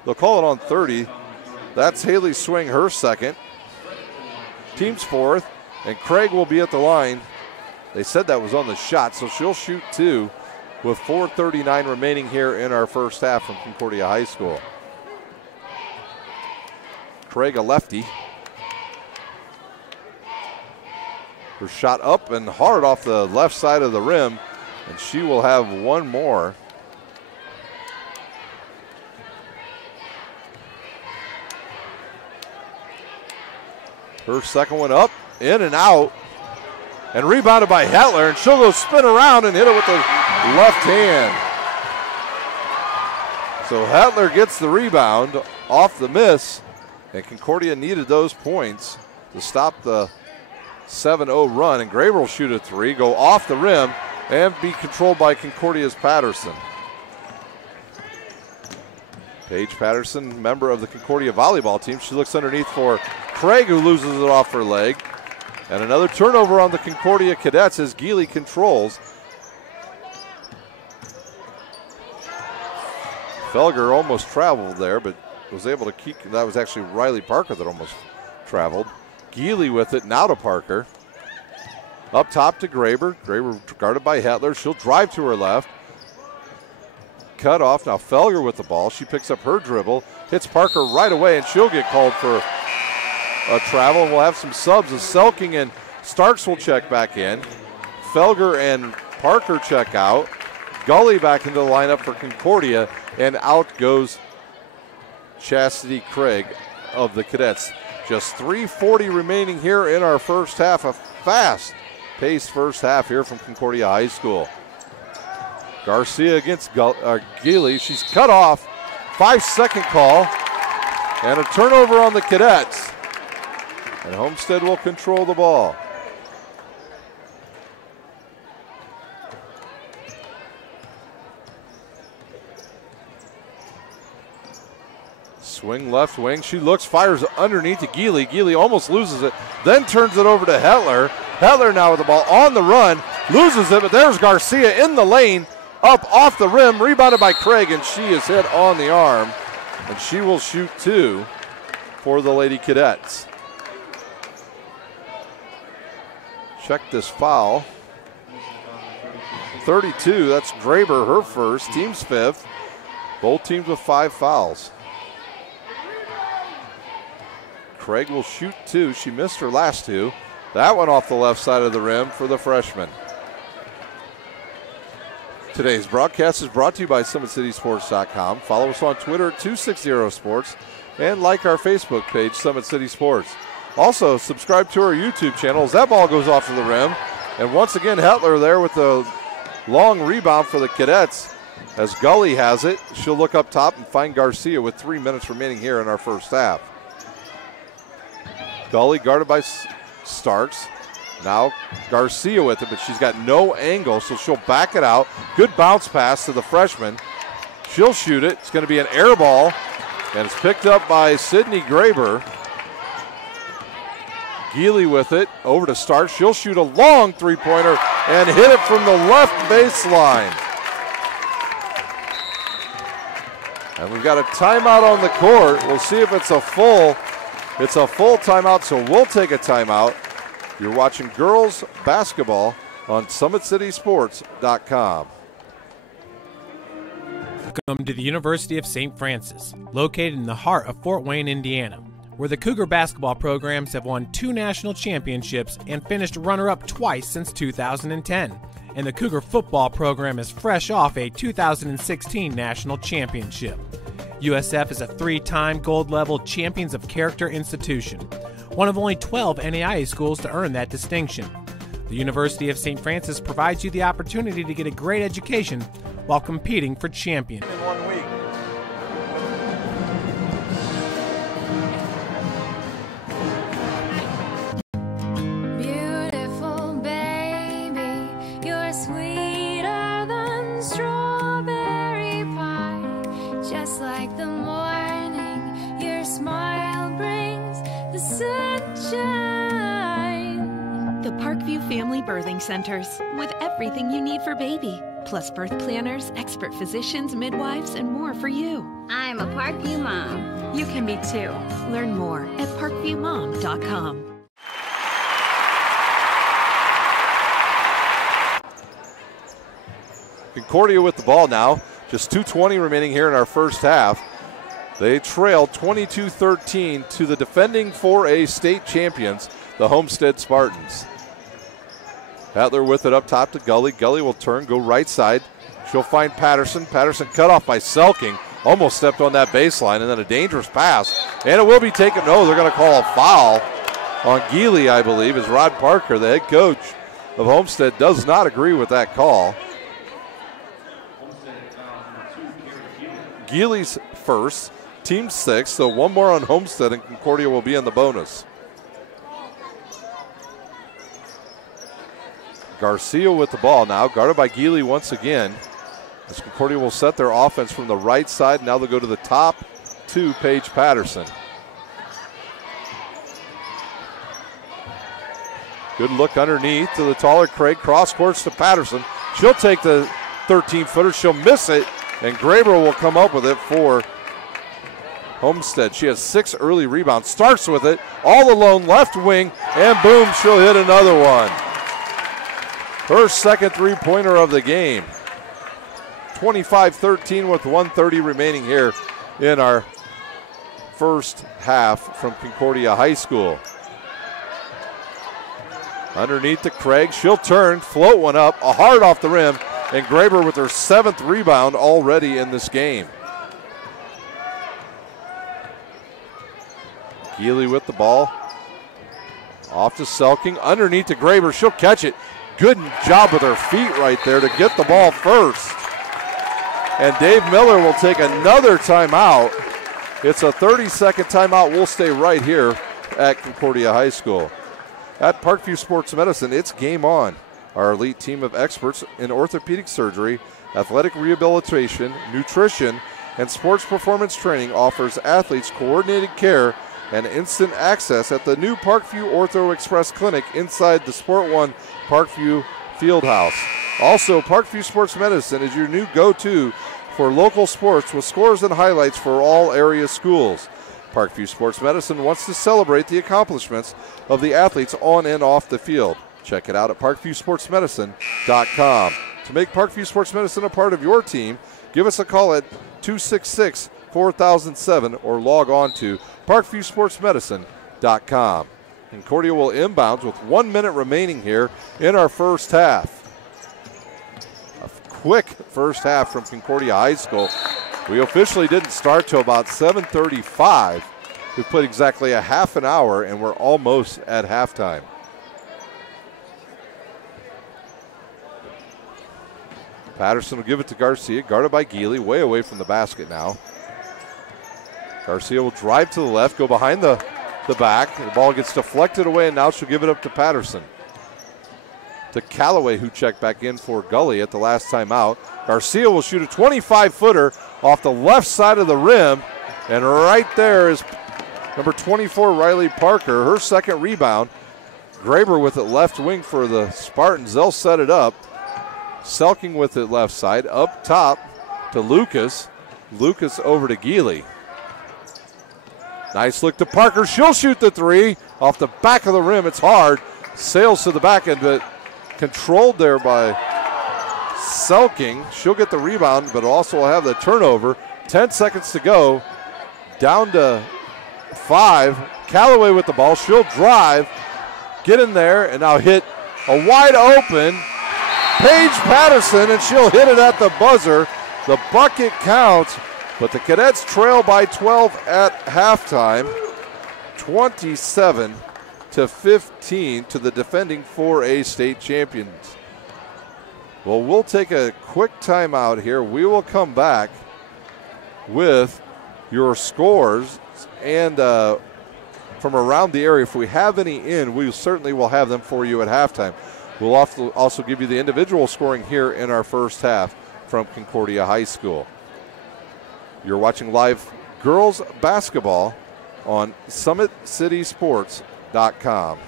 They'll call it on 30. That's Haley Swing, her second. Team's fourth, and Craig will be at the line. They said that was on the shot, so she'll shoot 2 with 4:39 remaining here in our first half from Concordia High School. Craig, a lefty. Her shot up and hard off the left side of the rim, and she will have one more. Her second one up, in and out, and rebounded by Hetler, and she'll go spin around and hit it with the left hand. So Hetler gets the rebound off the miss, and Concordia needed those points to stop the 7-0 run, and Graber will shoot a three, go off the rim, and be controlled by Concordia's Patterson. Paige Patterson, member of the Concordia volleyball team. She looks underneath for Craig, who loses it off her leg. And another turnover on the Concordia Cadets as Geely controls. Felger almost traveled there, but was able to keep. That was actually Riley Parker that almost traveled. Geely with it, now to Parker. Up top to Graber. Graber guarded by Hetler. She'll drive to her left. Cut off. Now Felger with the ball. She picks up her dribble, hits Parker right away, and she'll get called for a travel. And we'll have some subs as Selking and Starks will check back in. Felger and Parker check out. Gully back into the lineup for Concordia, and out goes Chastity Craig of the Cadets. Just 3:40 remaining here in our first half. A fast-paced first half here from Concordia High School. Garcia against Geely. She's cut off. 5-second call. And a turnover on the Cadets. And Homestead will control the ball. Swing left wing. She looks, fires underneath to Geely. Geely almost loses it, then turns it over to Hetler. Hetler now with the ball on the run, loses it, but there's Garcia in the lane, up off the rim, rebounded by Craig, and she is hit on the arm, and she will shoot 2 for the Lady Cadets. Check this foul. 32, that's Graber, her first, team's 5th. Both teams with 5 fouls. Craig will shoot 2. She missed her last 2. That one off the left side of the rim for the freshman. Today's broadcast is brought to you by SummitCitySports.com. Follow us on Twitter at 260sports and like our Facebook page, Summit City Sports. Also, subscribe to our YouTube channel as that ball goes off to the rim. And once again, Hetler there with the long rebound for the Cadets. As Gully has it, she'll look up top and find Garcia with 3 minutes remaining here in our first half. Gully guarded by Starks. Now Garcia with it, but she's got no angle, so she'll back it out. Good bounce pass to the freshman. She'll shoot it. It's going to be an air ball, and it's picked up by Sydney Graber. Geely with it, over to Stark. She'll shoot a long three-pointer and hit it from the left baseline. And we've got a timeout on the court. We'll see if it's a full timeout, so we'll take a timeout. You're watching girls basketball on SummitCitySports.com. Welcome to the University of St. Francis, located in the heart of Fort Wayne, Indiana, where the Cougar basketball programs have won 2 national championships and finished runner-up twice since 2010. And the Cougar football program is fresh off a 2016 national championship. USF is a 3-time gold-level Champions of Character institution, one of only 12 NAIA schools to earn that distinction. The University of St. Francis provides you the opportunity to get a great education while competing for champion. In 1 week. Beautiful baby, you're sweeter than strawberry pie. Just like the morning, your smile brings the sunshine. The Parkview Family Birthing Centers, with everything you need for baby, plus birth planners, expert physicians, midwives, and more for you. I'm a Parkview mom. You can be too. Learn more at parkviewmom.com. Concordia with the ball now. Just 2:20 remaining here in our first half. They trailed 22-13 to the defending 4A state champions, the Homestead Spartans. Hatler with it up top to Gully. Gully will turn, go right side. She'll find Patterson. Patterson cut off by Selking. Almost stepped on that baseline, and then a dangerous pass. And it will be taken. No, they're going to call a foul on Geely, I believe, as Rod Parker, the head coach of Homestead, does not agree with that call. Geely's first, team 6, so one more on Homestead, and Concordia will be in the bonus. Garcia with the ball now, guarded by Geely once again. As Concordia will set their offense from the right side. Now they'll go to the top to Paige Patterson. Good look underneath to the taller Craig. Cross courts to Patterson. She'll take the 13-footer. She'll miss it, and Graber will come up with it for Homestead. She has 6 early rebounds. Starks with it, all alone, left wing, and boom, she'll hit another one. Her second three-pointer of the game. 25-13 with 1:30 remaining here in our first half from Concordia High School. Underneath to Craig, she'll turn, float one up, a hard off the rim, and Graber with her 7th rebound already in this game. Geely with the ball. Off to Selking, underneath to Graber, she'll catch it. Good job with her feet right there to get the ball first. And Dave Miller will take another timeout. It's a 30-second timeout. We'll stay right here at Concordia High School. At Parkview Sports Medicine, it's game on. Our elite team of experts in orthopedic surgery, athletic rehabilitation, nutrition, and sports performance training offers athletes coordinated care and instant access at the new Parkview Ortho Express Clinic inside the Sport One Parkview Fieldhouse. Also, Parkview Sports Medicine is your new go-to for local sports with scores and highlights for all area schools. Parkview Sports Medicine wants to celebrate the accomplishments of the athletes on and off the field. Check it out at parkviewsportsmedicine.com. To make Parkview Sports Medicine a part of your team, give us a call at 266-4007 or log on to parkviewsportsmedicine.com. Concordia will inbounds with 1 minute remaining here in our first half. A quick first half from Concordia High School. We officially didn't start till about 7:35. We've played exactly a half an hour, and we're almost at halftime. Patterson will give it to Garcia, guarded by Geely, way away from the basket now. Garcia will drive to the left, go behind the back. The ball gets deflected away, and now she'll give it up to Patterson. To Callaway, who checked back in for Gully at the last time out. Garcia will shoot a 25-footer off the left side of the rim, and right there is number 24, Riley Parker, her second rebound, Graber with it left wing for the Spartans. They'll set it up. Selking with it left side. Up top to Lucas. Lucas over to Geely. Nice look to Parker. She'll shoot the three off the back of the rim. It's hard. Sails to the back end, but controlled there by Selking. She'll get the rebound, but also will have the turnover. 10 seconds to go. Down to 5. Callaway with the ball. She'll drive, get in there, and now hit a wide open Paige Patterson, and she'll hit it at the buzzer. The bucket counts, but the Cadets trail by 12 at halftime. 27-15 to the defending 4A state champions. Well, we'll take a quick timeout here. We will come back with your scores and from around the area. If we have any in, we certainly will have them for you at halftime. We'll also give you the individual scoring here in our first half from Concordia High School. You're watching live girls basketball on SummitCitySports.com.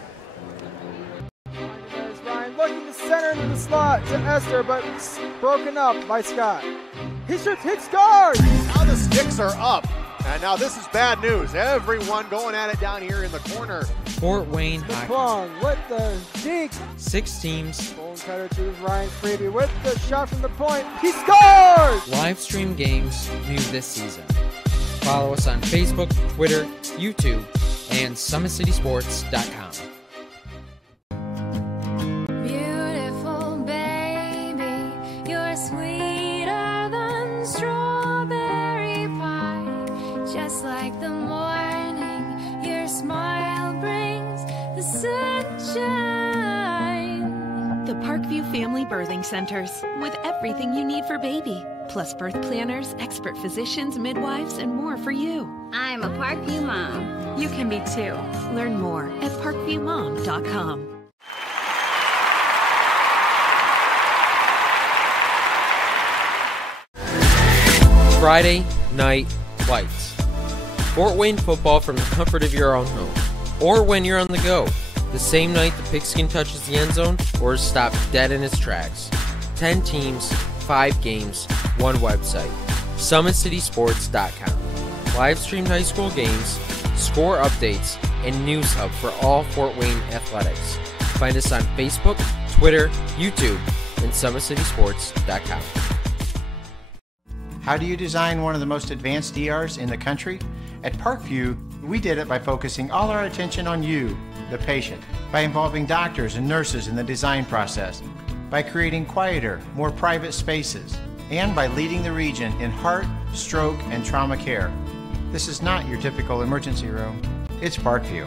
There's Ryan looking to center into the slot to Esther, but it's broken up by Scott. He shoots, hits, scores! Now the sticks are up. And now this is bad news. Everyone going at it down here in the corner. Fort Wayne Hockey. Plum with the deke. 6 teams. Golden cutter to Ryan Freeby with the shot from the point. He scores! Live stream games new this season. Follow us on Facebook, Twitter, YouTube, and SummitCitySports.com. Beautiful baby, you're sweeter than strawberry pie. Just like the morning, your smile brings the sunshine. The Parkview Family Birthing Centers, with everything you need for baby, plus birth planners, expert physicians, midwives, and more for you. I'm a Parkview mom. You can be too. Learn more at parkviewmom.com. Friday Night Lights. Fort Wayne football from the comfort of your own home, or when you're on the go, the same night the pigskin touches the end zone or is stopped dead in its tracks. 10 teams, 5 games, 1 website. SummitCitySports.com. Live streamed high school games, score updates, and news hub for all Fort Wayne athletics. Find us on Facebook, Twitter, YouTube, and SummitCitySports.com. How do you design one of the most advanced DRs in the country? At Parkview, we did it by focusing all our attention on you, the patient, by involving doctors and nurses in the design process, by creating quieter, more private spaces, and by leading the region in heart, stroke, and trauma care. This is not your typical emergency room. It's Parkview.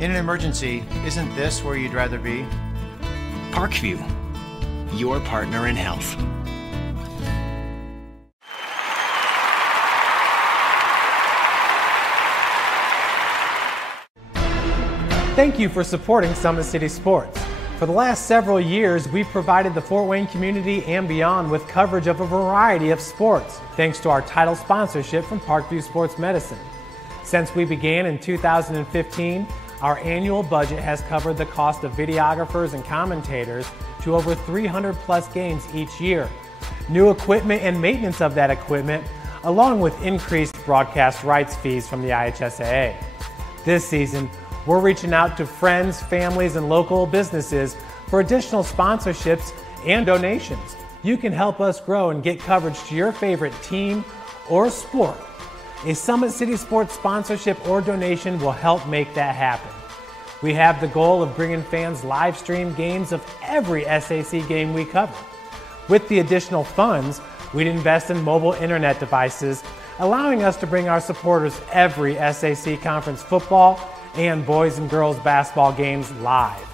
In an emergency, isn't this where you'd rather be? Parkview, your partner in health. Thank you for supporting Summit City Sports. For the last several years, we've provided the Fort Wayne community and beyond with coverage of a variety of sports, thanks to our title sponsorship from Parkview Sports Medicine. Since we began in 2015, our annual budget has covered the cost of videographers and commentators to over 300 plus games each year. New equipment and maintenance of that equipment, along with increased broadcast rights fees from the IHSAA. This season, we're reaching out to friends, families, and local businesses for additional sponsorships and donations. You can help us grow and get coverage to your favorite team or sport. A Summit City Sports sponsorship or donation will help make that happen. We have the goal of bringing fans live stream games of every SAC game we cover. With the additional funds, we'd invest in mobile internet devices, allowing us to bring our supporters every SAC conference football and boys and girls basketball games live,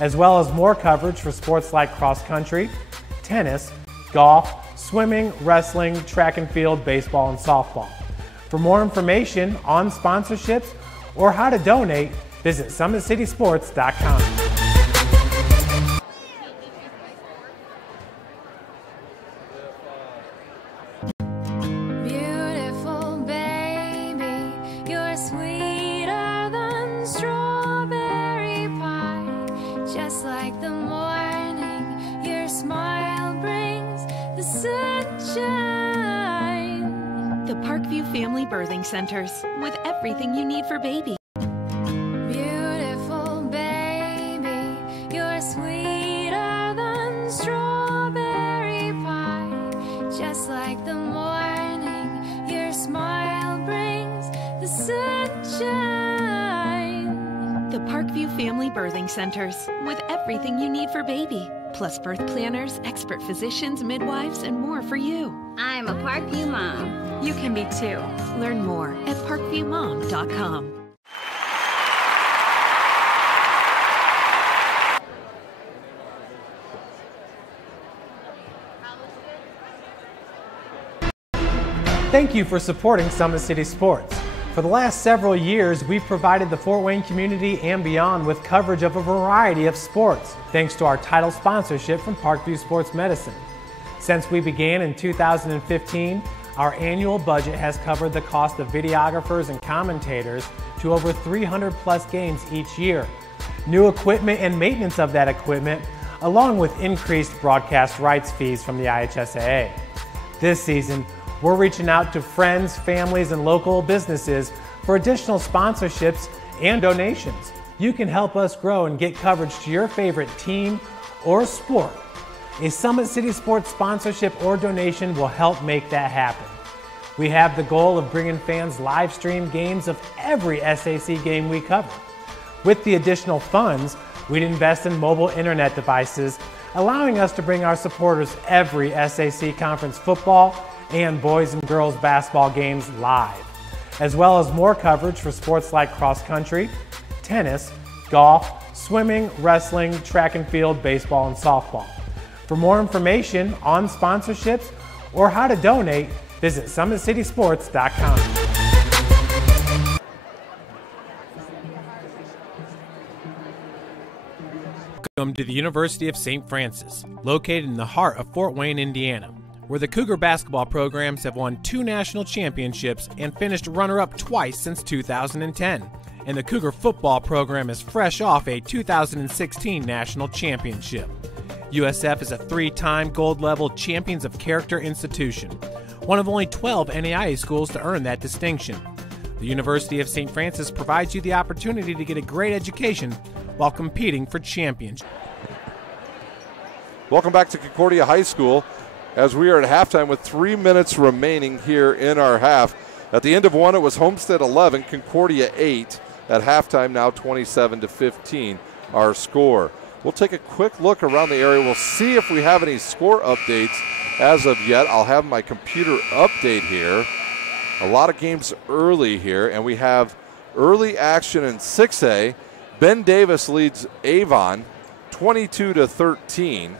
as well as more coverage for sports like cross country, tennis, golf, swimming, wrestling, track and field, baseball, and softball. For more information on sponsorships or how to donate, visit SummitCitySports.com. Beautiful baby, you're sweeter than strawberry pie. sunshine. The Parkview Family Birthing Centers, with everything you need for baby. Beautiful baby, you're sweeter than strawberry pie. Just like the morning, your smile brings the sunshine. The Parkview Family Birthing Centers, with everything you need for baby. Plus birth planners, expert physicians, midwives, and more for you. I'm a Parkview mom. You can be too. Learn more at parkviewmom.com. Thank you for supporting Summit City Sports. For the last several years, we've provided the Fort Wayne community and beyond with coverage of a variety of sports, thanks to our title sponsorship from Parkview Sports Medicine. Since we began in 2015, our annual budget has covered the cost of videographers and commentators to over 300 plus games each year. New equipment and maintenance of that equipment, along with increased broadcast rights fees from the IHSAA. This season, we're reaching out to friends, families, and local businesses for additional sponsorships and donations. You can help us grow and get coverage to your favorite team or sport. A Summit City Sports sponsorship or donation will help make that happen. We have the goal of bringing fans live stream games of every SAC game we cover. With the additional funds, we'd invest in mobile internet devices, allowing us to bring our supporters every SAC conference football and boys and girls basketball games live, as well as more coverage for sports like cross country, tennis, golf, swimming, wrestling, track and field, baseball, and softball. For more information on sponsorships or how to donate, visit SummitCitySports.com. Welcome to the University of St. Francis, located in the heart of Fort Wayne, Indiana, where the Cougar basketball programs have won 2 national championships and finished runner-up twice since 2010. And the Cougar football program is fresh off a 2016 national championship. USF is a 3-time gold-level Champions of Character institution, one of only 12 NAIA schools to earn that distinction. The University of St. Francis provides you the opportunity to get a great education while competing for championships. Welcome back to Concordia High School as we are at halftime with 3 minutes remaining here in our half. At the end of one, it was Homestead 11, Concordia 8. At halftime now 27-15 our score. We'll take a quick look around the area. We'll see if we have any score updates as of yet. I'll have my computer update here. A lot of games early here, and we have early action in 6A. Ben Davis leads Avon 22-13.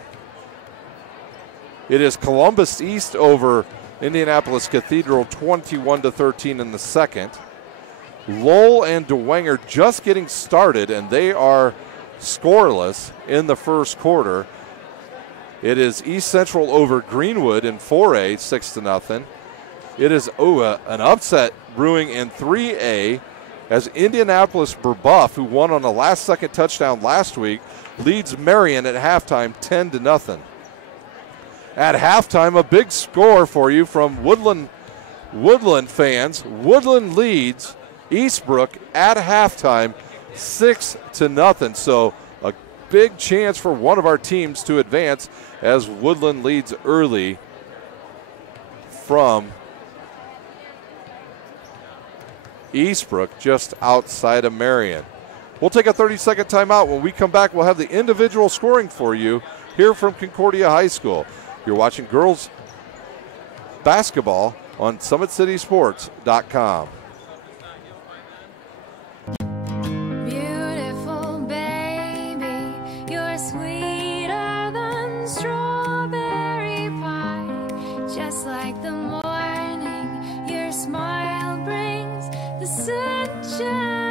It is Columbus East over Indianapolis Cathedral 21-13 in the second. Lowell and Dwenger just getting started, and they are scoreless in the first quarter. It is East Central over Greenwood in 4A, 6-0. It is an upset brewing in 3A as Indianapolis Burbuff, who won on a last-second touchdown last week, leads Marion at halftime 10-0. At halftime, a big score for you from Woodland fans. Woodland leads Eastbrook at halftime 6-0. So a big chance for one of our teams to advance as Woodland leads early from Eastbrook just outside of Marion. We'll take a 30-second timeout. When we come back, we'll have the individual scoring for you here from Concordia High School. You're watching girls basketball on SummitCitySports.com. Beautiful baby, you're sweeter than strawberry pie. Just like the morning, your smile brings the sunshine.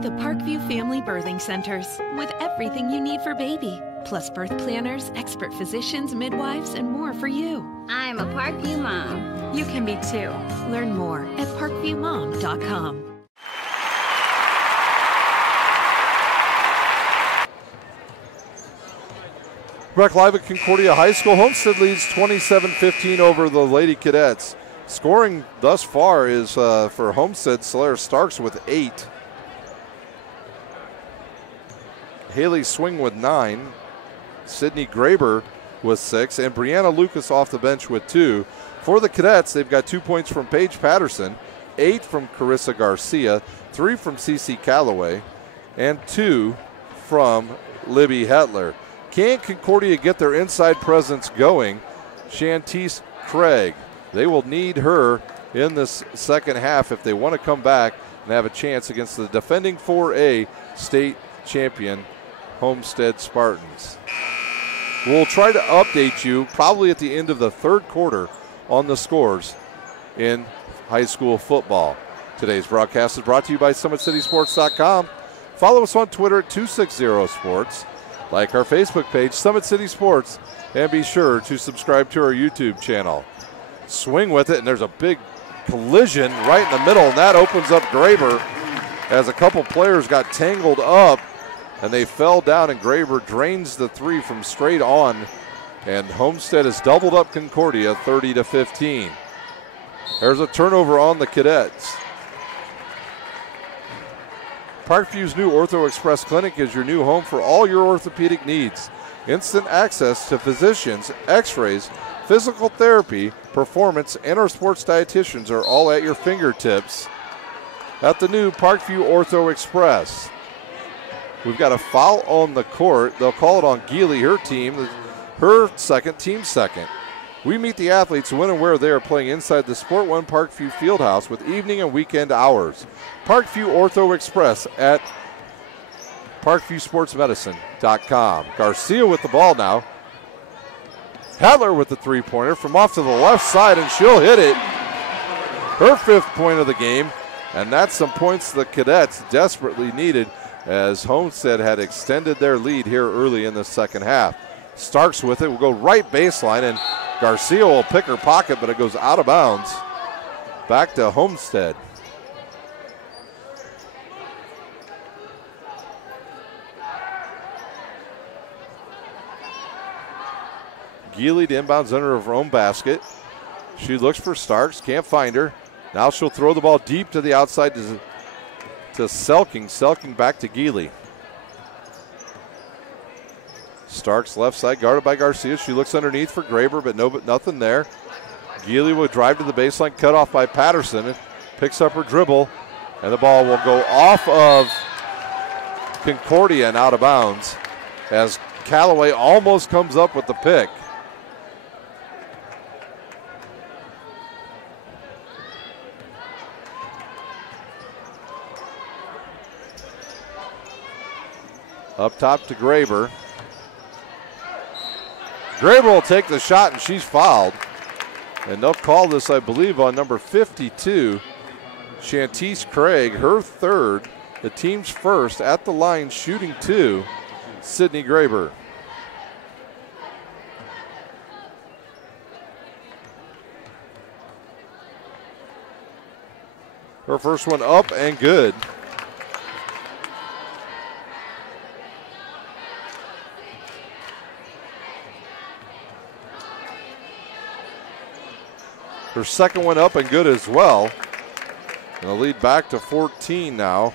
The Parkview Family Birthing Centers, with everything you need for baby. Plus birth planners, expert physicians, midwives, and more for you. I'm a Parkview mom. You can be too. Learn more at parkviewmom.com. Back live at Concordia High School. Homestead leads 27-15 over the Lady Cadets. Scoring thus far is for Homestead, Solaire Starks with 8. Haley Swing with 9. Sydney Graber with 6. And Brianna Lucas off the bench with 2. For the Cadets, they've got 2 points from Paige Patterson, 8 from Carissa Garcia, 3 from Cece Calloway, and 2 from Libby Hetler. Can Concordia get their inside presence going? Shantice Craig. They will need her in this second half if they want to come back and have a chance against the defending 4A state champion Homestead Spartans. We'll try to update you probably at the end of the third quarter on the scores in high school football. Today's broadcast is brought to you by SummitCitySports.com. Follow us on Twitter at 260sports. Like our Facebook page, Summit City Sports, and be sure to subscribe to our YouTube channel. Swing with it, and there's a big collision right in the middle, and that opens up Graber as a couple players got tangled up, and they fell down, and Graber drains the 3 from straight on, and Homestead has doubled up Concordia 30-15. There's a turnover on the Cadets. Parkview's new Ortho Express Clinic is your new home for all your orthopedic needs. Instant access to physicians, x-rays, physical therapy, performance, and our sports dietitians are all at your fingertips at the new Parkview Ortho Express. We've got a foul on the court. They'll call it on Geely, her team, her second, team second. We meet the athletes when and where they are playing inside the Sport One Parkview Fieldhouse with evening and weekend hours. Parkview Ortho Express at ParkviewSportsMedicine.com. Garcia with the ball now. Hadler with the three-pointer from off to the left side, and she'll hit it. Her 5th point of the game, and that's some points the Cadets desperately needed as Homestead had extended their lead here early in the second half. Starks with it, will go right baseline, and Garcia will pick her pocket, but it goes out of bounds. Back to Homestead. Geely to inbounds under her own basket. She looks for Starks, can't find her. Now she'll throw the ball deep to the outside to Selking. Selking back to Geely. Starks left side, guarded by Garcia. She looks underneath for Graber, but nothing there. Geely will drive to the baseline, cut off by Patterson. Picks up her dribble, and the ball will go off of Concordia and out of bounds as Callaway almost comes up with the pick. Up top to Graber. Graber will take the shot, and she's fouled. And they'll call this, I believe, on number 52, Shantice Craig, her 3rd, the team's 1st at the line, shooting 2, Sydney Graber. Her first one up and good. Her second one up and good as well. And the lead back to 14 now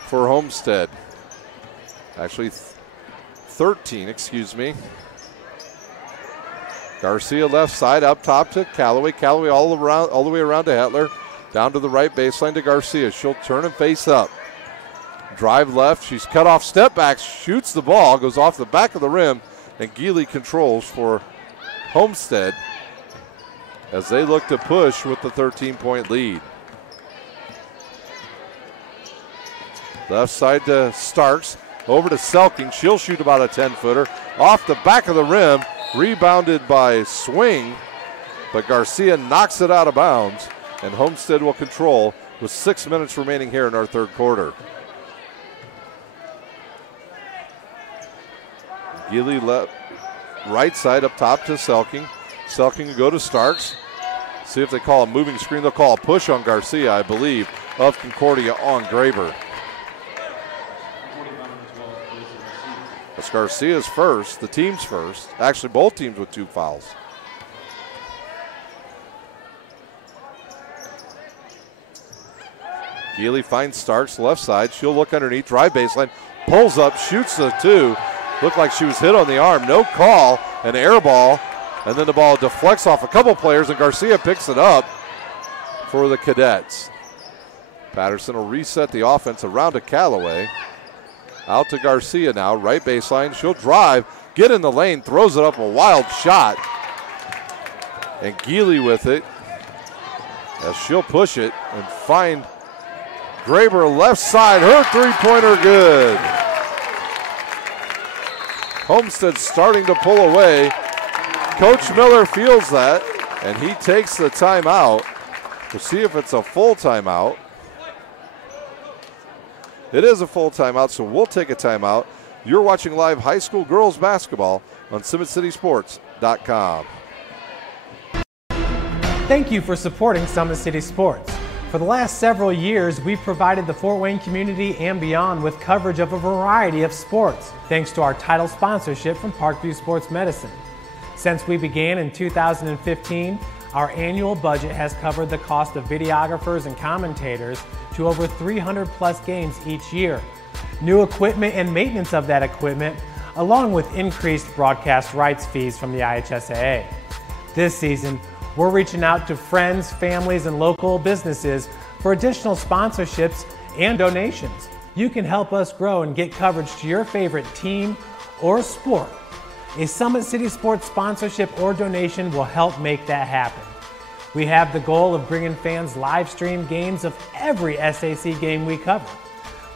for Homestead. Actually 13, excuse me. Garcia left side, up top to Callaway. Callaway all the way around to Hetler. Down to the right baseline to Garcia. She'll turn and face up. Drive left, she's cut off, step back, shoots the ball, goes off the back of the rim, and Geely controls for Homestead as they look to push with the 13-point lead. Left side to Starks, over to Selking. She'll shoot about a 10-footer. Off the back of the rim, rebounded by Swing, but Garcia knocks it out of bounds, and Homestead will control with 6 minutes remaining here in our third quarter. Geely left, right side up top to Selking. Selking will go to Starks. See if they call a moving screen. They'll call a push on Garcia, I believe, of Concordia on Graber. A Garcia's first, the team's first. Actually, both teams with 2 fouls. Geely finds Starks left side. She'll look underneath, drive baseline, pulls up, shoots the 2. Looked like she was hit on the arm. No call, an air ball, and then the ball deflects off a couple players, and Garcia picks it up for the Cadets. Patterson will reset the offense around to Callaway. Out to Garcia now, right baseline. She'll drive, get in the lane, throws it up, a wild shot. And Geely with it, as she'll push it and find Graber left side. Her three-pointer good. Homestead starting to pull away. Coach Miller feels that, and he takes the timeout. We'll see if it's a full timeout. It is a full timeout, so we'll take a timeout. You're watching live high school girls basketball on SummitCitySports.com. Thank you for supporting Summit City Sports. For the last several years, we've provided the Fort Wayne community and beyond with coverage of a variety of sports, thanks to our title sponsorship from Parkview Sports Medicine. Since we began in 2015, our annual budget has covered the cost of videographers and commentators to over 300 plus games each year. New equipment and maintenance of that equipment, along with increased broadcast rights fees from the IHSAA. This season, we're reaching out to friends, families, and local businesses for additional sponsorships and donations. You can help us grow and get coverage to your favorite team or sport. A Summit City Sports sponsorship or donation will help make that happen. We have the goal of bringing fans live stream games of every SAC game we cover.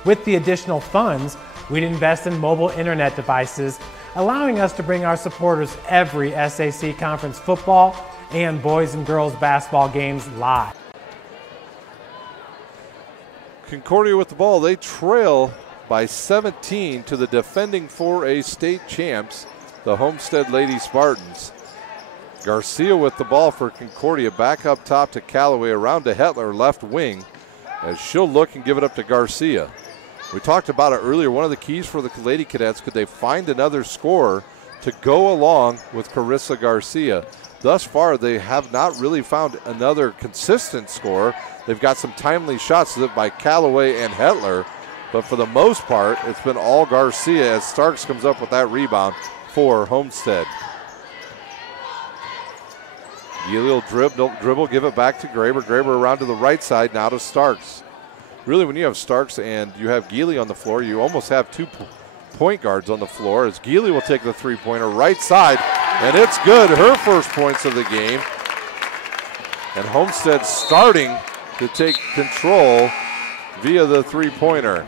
With the additional funds, we'd invest in mobile internet devices, allowing us to bring our supporters every SAC conference football and boys and girls basketball games live. Concordia with the ball. They trail by 17 to the defending 4A state champs, the Homestead Lady Spartans. Garcia with the ball for Concordia, back up top to Callaway, around to Hetler, left wing, as she'll look and give it up to Garcia. We talked about it earlier. One of the keys for the Lady Cadets, could they find another scorer to go along with Carissa Garcia? Thus far, they have not really found another consistent scorer. They've got some timely shots by Callaway and Hetler, but for the most part, it's been all Garcia as Starks comes up with that rebound for Homestead. Geely will dribble, give it back to Graber. Graber around to the right side, now to Starks. Really, when you have Starks and you have Geely on the floor, you almost have 2 point guards on the floor, as Geely will take the three-pointer right side, and it's good. Her first points of the game. And Homestead starting to take control via the three-pointer.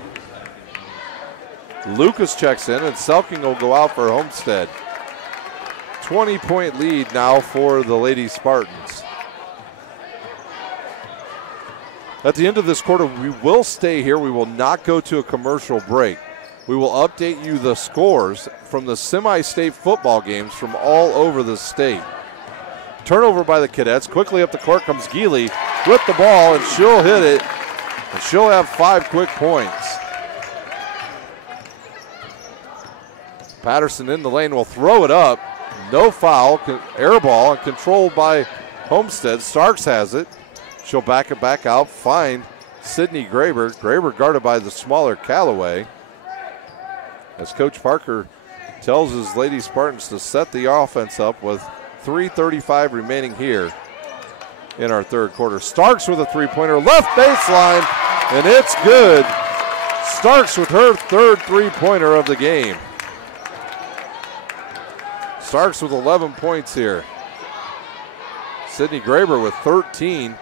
Lucas checks in, and Selking will go out for Homestead. 20-point lead now for the Lady Spartans. At the end of this quarter, we will stay here. We will not go to a commercial break. We will update you the scores from the semi-state football games from all over the state. Turnover by the Cadets. Quickly up the court comes Geely with the ball, and she'll hit it, and she'll have 5 quick points. Patterson in the lane will throw it up. No foul, air ball, and controlled by Homestead. Starks has it. She'll back it back out, find Sydney Graber. Graber guarded by the smaller Callaway. As Coach Parker tells his Lady Spartans to set the offense up with 3:35 remaining here in our third quarter. Starks with a three-pointer, left baseline, and it's good. Starks with her third three-pointer of the game. Starks with 11 points here. Sydney Graber with 13,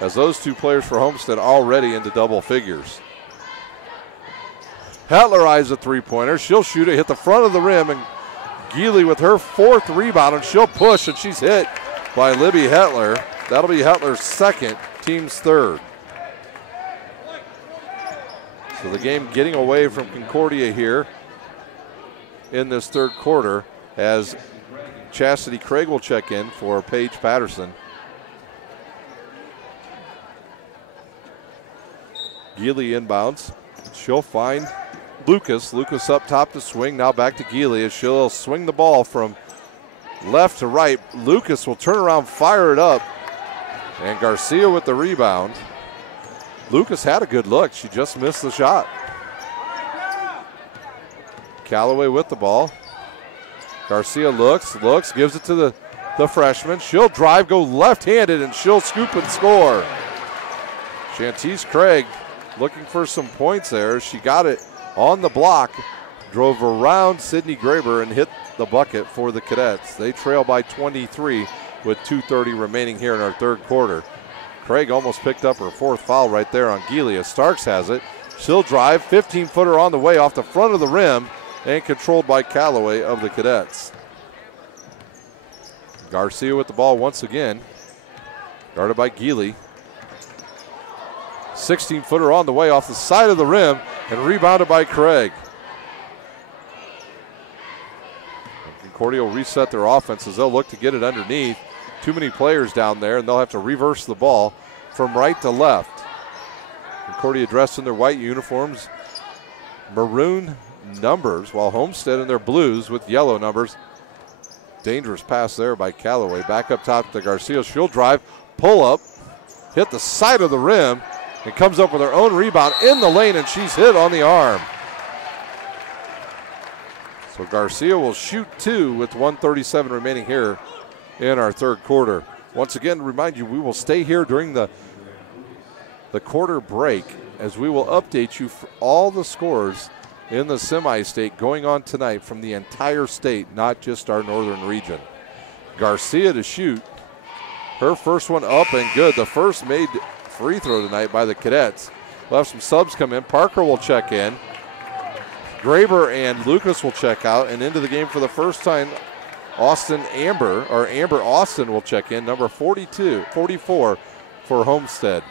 as those 2 players for Homestead already into double figures. Hetler eyes a three-pointer. She'll shoot it, hit the front of the rim, and Geely with her 4th rebound, and she'll push, and she's hit by Libby Hetler. That'll be Hetler's 2nd, team's 3rd. So the game getting away from Concordia here in this third quarter, as Chastity Craig will check in for Paige Patterson. Geely inbounds. She'll find Lucas. Lucas up top to swing. Now back to Geely as she'll swing the ball from left to right. Lucas will turn around, fire it up. And Garcia with the rebound. Lucas had a good look. She just missed the shot. Callaway with the ball. Garcia looks, gives it to the freshman. She'll drive, go left-handed, and she'll scoop and score. Shantice Craig looking for some points there. She got it on the block, drove around Sydney Graber and hit the bucket for the Cadets. They trail by 23 with 2:30 remaining here in our third quarter. Craig almost picked up her fourth foul right there on Gilia. Starks has it. She'll drive, 15-footer on the way off the front of the rim and controlled by Callaway of the Cadets. Garcia with the ball once again, guarded by Geely. 16-footer on the way off the side of the rim and rebounded by Craig. Concordia will reset their offense as they'll look to get it underneath. Too many players down there, and they'll have to reverse the ball from right to left. Concordia dressed in their white uniforms, maroon numbers, while Homestead in their blues with yellow numbers. Dangerous pass there by Callaway. Back up top to Garcia. She'll drive, pull up, hit the side of the rim, and comes up with her own rebound in the lane, and she's hit on the arm. So Garcia will shoot two with 1:37 remaining here in our third quarter. Once again, remind you, we will stay here during the quarter break as we will update you for all the scores in the semi-state going on tonight from the entire state, not just our northern region. Garcia to shoot. Her first one up and good. The first made free throw tonight by the Cadets. We'll have some subs come in. Parker will check in. Graber and Lucas will check out. And into the game for the first time, Amber Austin will check in, number 44 for Homestead.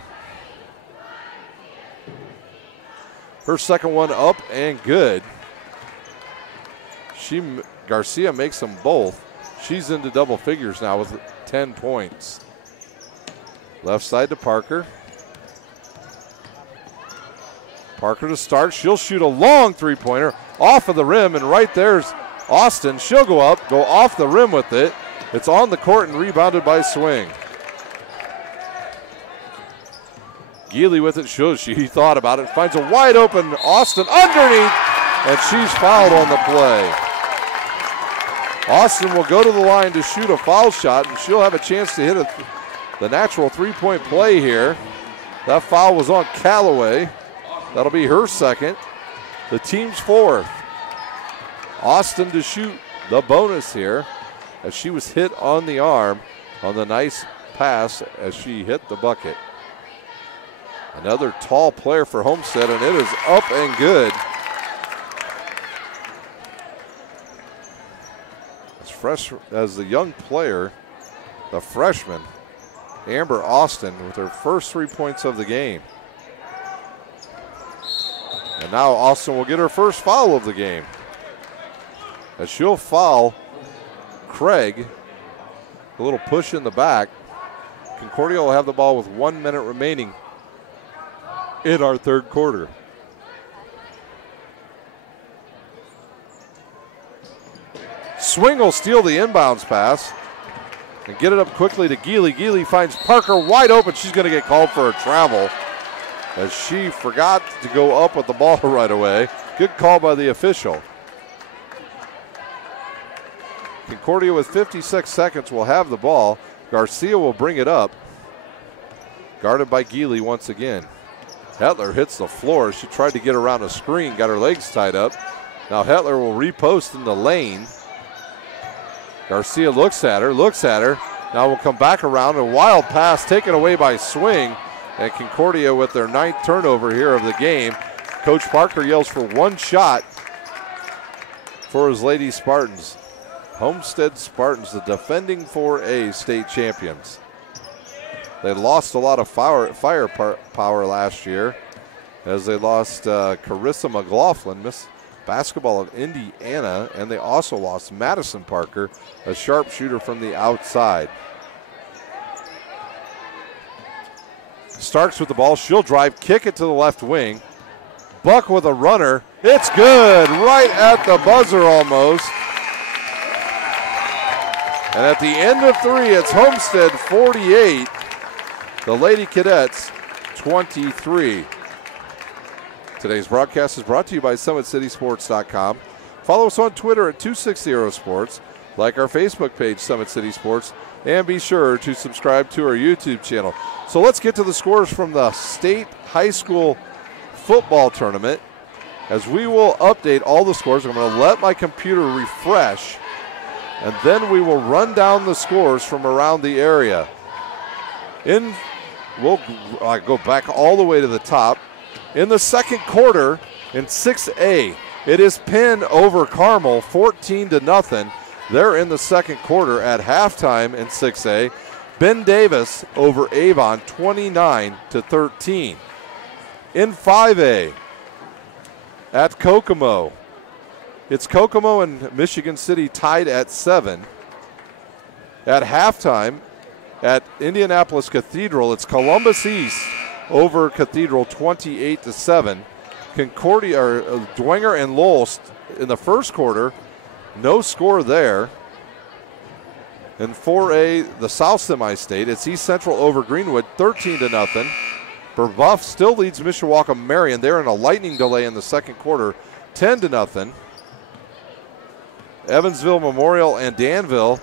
Her second one up and good. Garcia makes them both. She's into double figures now with 10 points. Left side to Parker. Parker to start. She'll shoot a long three-pointer off of the rim, and right there's Austin. She'll go up, go off the rim with it. It's on the court and rebounded by Swing. Geely with it. She thought about it. Finds a wide open Austin underneath, and she's fouled on the play. Austin will go to the line to shoot a foul shot, and she'll have a chance to hit the natural three-point play here. That foul was on Callaway. That'll be her second. The team's fourth. Austin to shoot the bonus here as she was hit on the arm on the nice pass as she hit the bucket. Another tall player for Homestead, and it is up and good. As the young player, the freshman, Amber Austin, with her first 3 points of the game. And now Austin will get her first foul of the game, as she'll foul Craig. A little push in the back. Concordia will have the ball with 1 minute remaining in our third quarter. Swing will steal the inbounds pass and get it up quickly to Geely. Geely finds Parker wide open. She's going to get called for a travel as she forgot to go up with the ball right away. Good call by the official. Concordia with 56 seconds will have the ball. Garcia will bring it up. Guarded by Geely once again. Hetler hits the floor. She tried to get around a screen, got her legs tied up. Now Hetler will repost in the lane. Garcia looks at her. Now we'll come back around. A wild pass taken away by Swing. And Concordia with their 9th turnover here of the game. Coach Parker yells for one shot for his Lady Spartans. Homestead Spartans, the defending 4A state champions. They lost a lot of firepower last year as they lost Carissa McLaughlin, Miss Basketball of Indiana, and they also lost Madison Parker, a sharpshooter from the outside. Starks with the ball. She'll drive, kick it to the left wing. Buck with a runner. It's good, right at the buzzer almost. And at the end of 3, it's Homestead 48, the Lady Cadets 23. Today's broadcast is brought to you by SummitCitySports.com. Follow us on Twitter at 260sports, like our Facebook page, Summit City Sports, and be sure to subscribe to our YouTube channel. So let's get to the scores from the state high school football tournament. As we will update all the scores, I'm going to let my computer refresh, and then we will run down the scores from around the area. We'll go back all the way to the top. In the second quarter, in 6A, it is Penn over Carmel, 14-0. They're in the second quarter. At halftime in 6A, Ben Davis over Avon, 29-13. In 5A, at Kokomo, it's Kokomo and Michigan City tied at 7. At halftime, at Indianapolis Cathedral, it's Columbus East over Cathedral, 28-7. Concordia, or Dwenger and Lowell in the first quarter, no score there. In 4A, the South Semi-State, it's East Central over Greenwood, 13-0. Brebeuf still leads Mishawaka Marion. They're in a lightning delay in the second quarter, 10-0. Evansville Memorial and Danville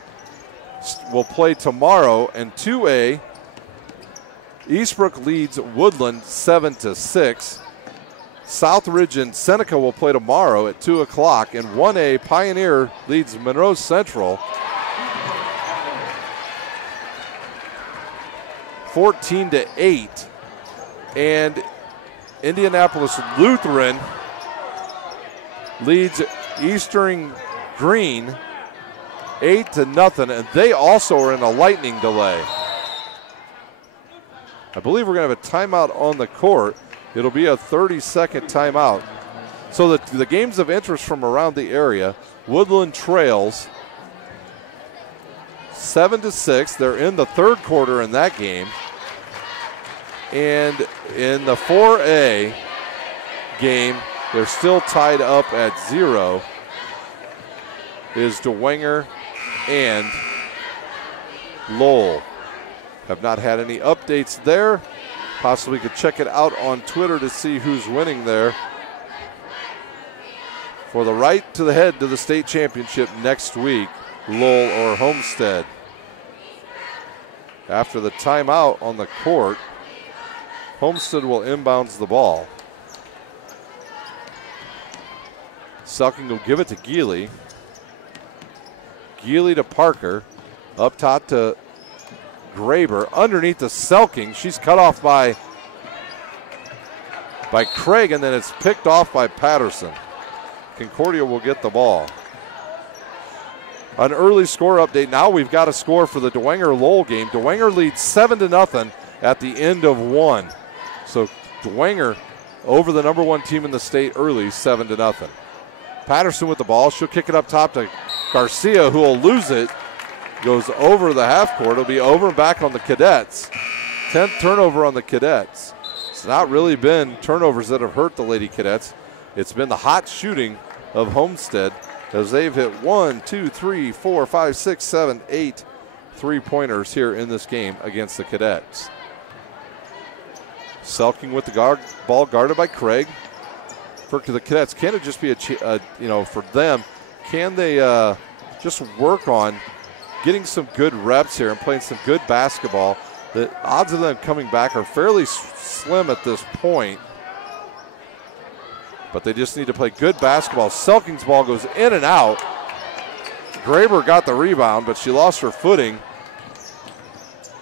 will play tomorrow. In 2A, Eastbrook leads Woodland 7-6. Southridge and Seneca will play tomorrow at 2 o'clock. In 1A, Pioneer leads Monroe Central 14-8. And Indianapolis Lutheran leads Eastern Green 8-0, and they also are in a lightning delay. I believe we're going to have a timeout on the court. It'll be a 30-second timeout. So the games of interest from around the area, Woodland trails 7-6. They're in the third quarter in that game. And in the 4A game, they're still tied up at 0. Is Dwenger and Lowell. Have not had any updates there. Possibly could check it out on Twitter to see who's winning there for the right to the head to the state championship next week, Lowell or Homestead. After the timeout on the court, Homestead will inbounds the ball. Selking will give it to Geely. Geely to Parker. Up top to Graber. Underneath to Selking. She's cut off by Craig, and then it's picked off by Patterson. Concordia will get the ball. An early score update. Now we've got a score for the Dwenger-Lowell game. Dwenger leads 7-0 at the end of 1. So Dwenger over the number 1 team in the state early, 7-0. Patterson with the ball. She'll kick it up top to Garcia, who will lose it. Goes over the half court. It'll be over and back on the Cadets. 10th turnover on the Cadets. It's not really been turnovers that have hurt the Lady Cadets. It's been the hot shooting of Homestead, as they've hit 1, 2, 3, 4, 5, 6, 7, 8 3-pointers here in this game against the Cadets. Selking with the ball guarded by Craig. For the Cadets, can it just be for them, can they just work on getting some good reps here and playing some good basketball? The odds of them coming back are fairly slim at this point, but they just need to play good basketball. Selking's ball goes in and out. Graber got the rebound, but she lost her footing.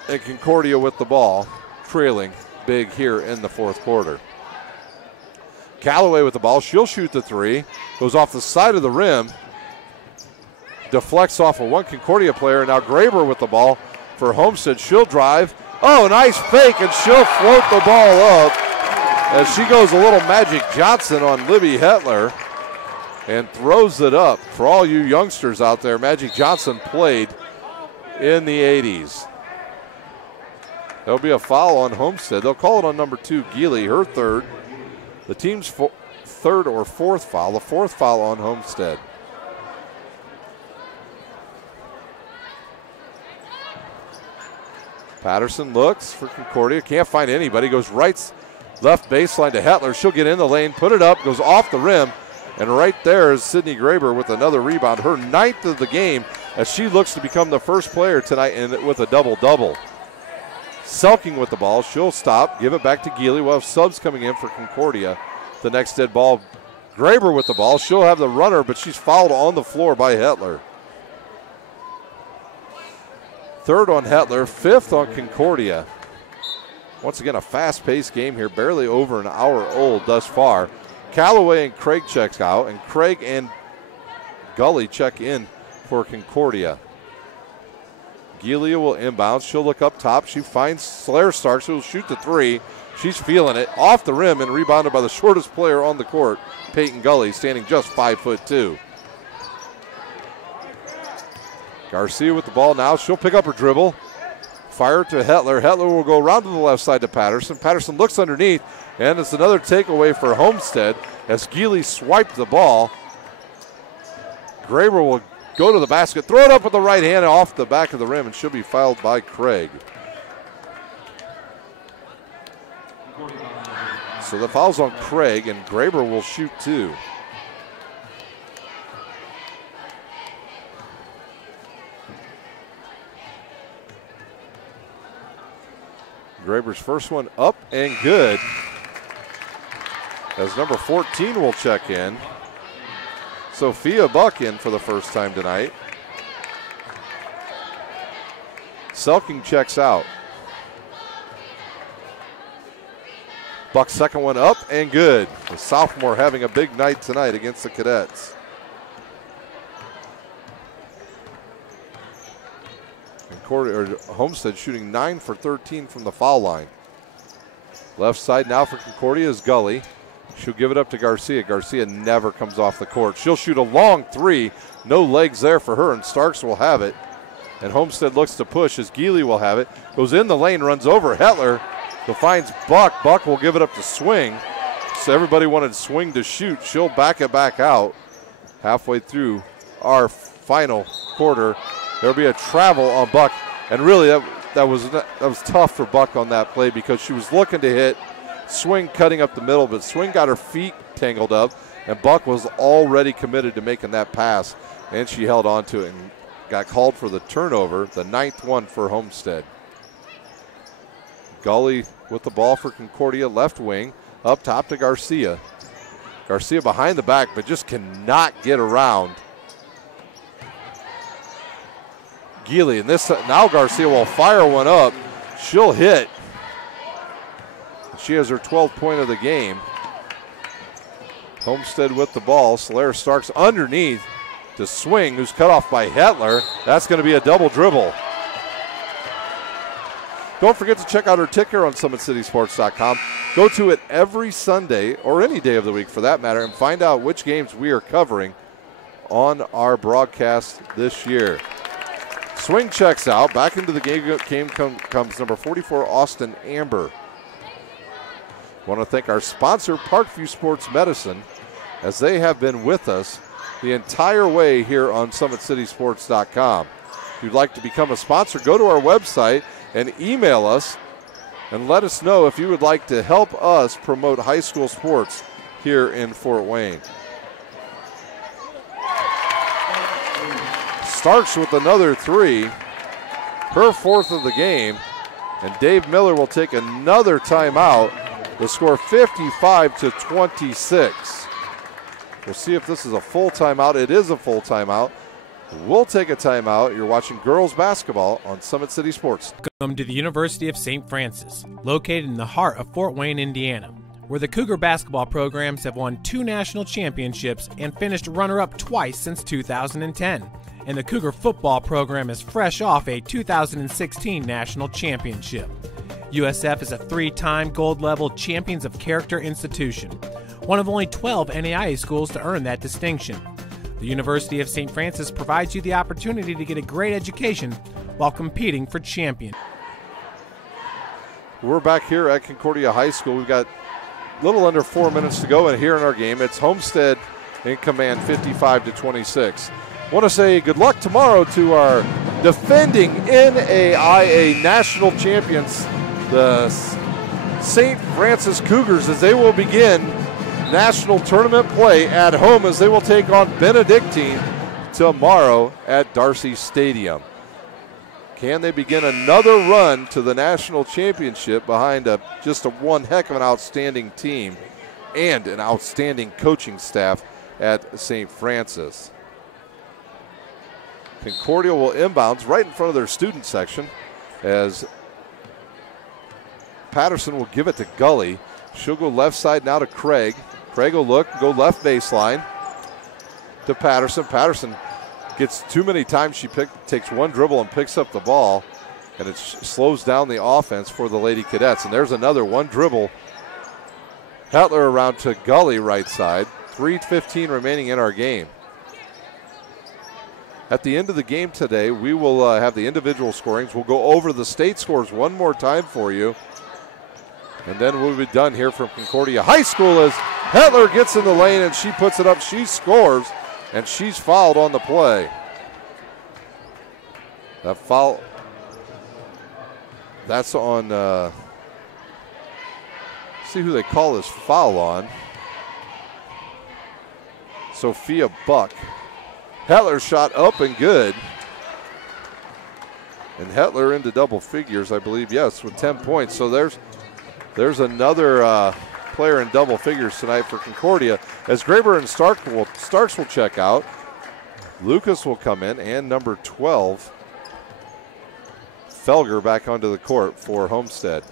And Concordia with the ball, trailing big here in the fourth quarter. Callaway with the ball. She'll shoot the three. Goes off the side of the rim. Deflects off of one Concordia player. Now Graber with the ball for Homestead. She'll drive. Oh, nice fake, and she'll float the ball up as she goes a little Magic Johnson on Libby Hetler and throws it up. For all you youngsters out there, Magic Johnson played in the 80s. There'll be a foul on Homestead. They'll call it on number 2, Geely, her third. The team's third or fourth foul. The fourth foul on Homestead. Patterson looks for Concordia. Can't find anybody. Goes left baseline to Hetler. She'll get in the lane, put it up, goes off the rim. And right there is Sydney Graber with another rebound. Her 9th of the game as she looks to become the first player tonight with a double-double. Selking with the ball. She'll stop, give it back to Geely. We'll have subs coming in for Concordia. The next dead ball. Graber with the ball. She'll have the runner, but she's fouled on the floor by Hetler. 3rd on Hetler, 5th on Concordia. Once again, a fast-paced game here, barely over an hour old thus far. Callaway and Craig checks out, and Craig and Gully check in for Concordia. Gilia will inbound. She'll look up top. She finds Slayer Starks, who will shoot the 3. She's feeling it. Off the rim and rebounded by the shortest player on the court, Peyton Gully, standing just 5'2". Garcia with the ball now. She'll pick up her dribble. Fire to Hetler. Hetler will go around to the left side to Patterson. Patterson looks underneath, and it's another takeaway for Homestead as Geely swiped the ball. Graber will go to the basket, throw it up with the right hand off the back of the rim, and she'll be fouled by Craig. So the foul's on Craig, and Graber will shoot 2. Graber's first one up and good. As number 14 will check in. Sophia Buck in for the first time tonight. Selking checks out. Buck's second one up and good. The sophomore having a big night tonight against the Cadets. Homestead shooting 9 for 13 from the foul line. Left side now for Concordia is Gully. She'll give it up to Garcia. Garcia never comes off the court. She'll shoot a long 3. No legs there for her, and Starks will have it. And Homestead looks to push as Geely will have it. Goes in the lane, runs over Hetler. Defines Buck. Buck will give it up to Swing. So everybody wanted Swing to shoot. She'll back it back out. Halfway through our final quarter, there'll be a travel on Buck. And really, that was tough for Buck on that play because she was looking to hit. Swing cutting up the middle, but Swing got her feet tangled up, and Buck was already committed to making that pass, and she held on to it and got called for the turnover, the 9th one for Homestead. Gully with the ball for Concordia, left wing, up top to Garcia. Garcia behind the back, but just cannot get around Geely, and now Garcia will fire one up. She'll hit. She has her 12th point of the game. Homestead with the ball. Slayer Starks underneath to Swing, who's cut off by Hetler. That's going to be a double dribble. Don't forget to check out our ticker on SummitCitySports.com. Go to it every Sunday, or any day of the week for that matter, and find out which games we are covering on our broadcast this year. Swing checks out. Back into the game comes number 44, Austin Amber. Want to thank our sponsor, Parkview Sports Medicine, as they have been with us the entire way here on SummitCitySports.com. If you'd like to become a sponsor, go to our website and email us and let us know if you would like to help us promote high school sports here in Fort Wayne. Starks with another 3, her 4th of the game, and Dave Miller will take another timeout. The score 55-26. We'll see if this is a full timeout. It is a full timeout. We'll take a timeout. You're watching girls basketball on Summit City Sports. Welcome to the University of St. Francis, located in the heart of Fort Wayne, Indiana, where the Cougar basketball programs have won 2 national championships and finished runner-up twice since 2010. And the Cougar football program is fresh off a 2016 national championship. USF is a 3-time gold-level Champions of Character institution, one of only 12 NAIA schools to earn that distinction. The University of St. Francis provides you the opportunity to get a great education while competing for champion. We're back here at Concordia High School. We've got little under 4 minutes to go, and here in our game, it's Homestead in command, 55-26. Want to say good luck tomorrow to our defending NAIA national champions, the St. Francis Cougars, as they will begin national tournament play at home as they will take on Benedictine tomorrow at Darcy Stadium. Can they begin another run to the national championship behind just one heck of an outstanding team and an outstanding coaching staff at St. Francis? Concordia will inbounds right in front of their student section as Patterson will give it to Gully. She'll go left side now to Craig. Craig will look, go left baseline to Patterson. Patterson gets too many times. She takes one dribble and picks up the ball, and it slows down the offense for the Lady Cadets. And there's another one dribble. Hetler around to Gully right side. 3:15 remaining in our game. At the end of the game today, we will have the individual scorings. We'll go over the state scores one more time for you. And then we'll be done here from Concordia High School as Hetler gets in the lane and she puts it up. She scores, and she's fouled on the play. That foul, that's on, see who they call this foul on. Sophia Buck. Hetler shot up and good. And Hetler into double figures, I believe, yes, with 10 points. So there's another player in double figures tonight for Concordia. As Graber and Starks will check out. Lucas will come in, and number 12, Felger, back onto the court for Homestead.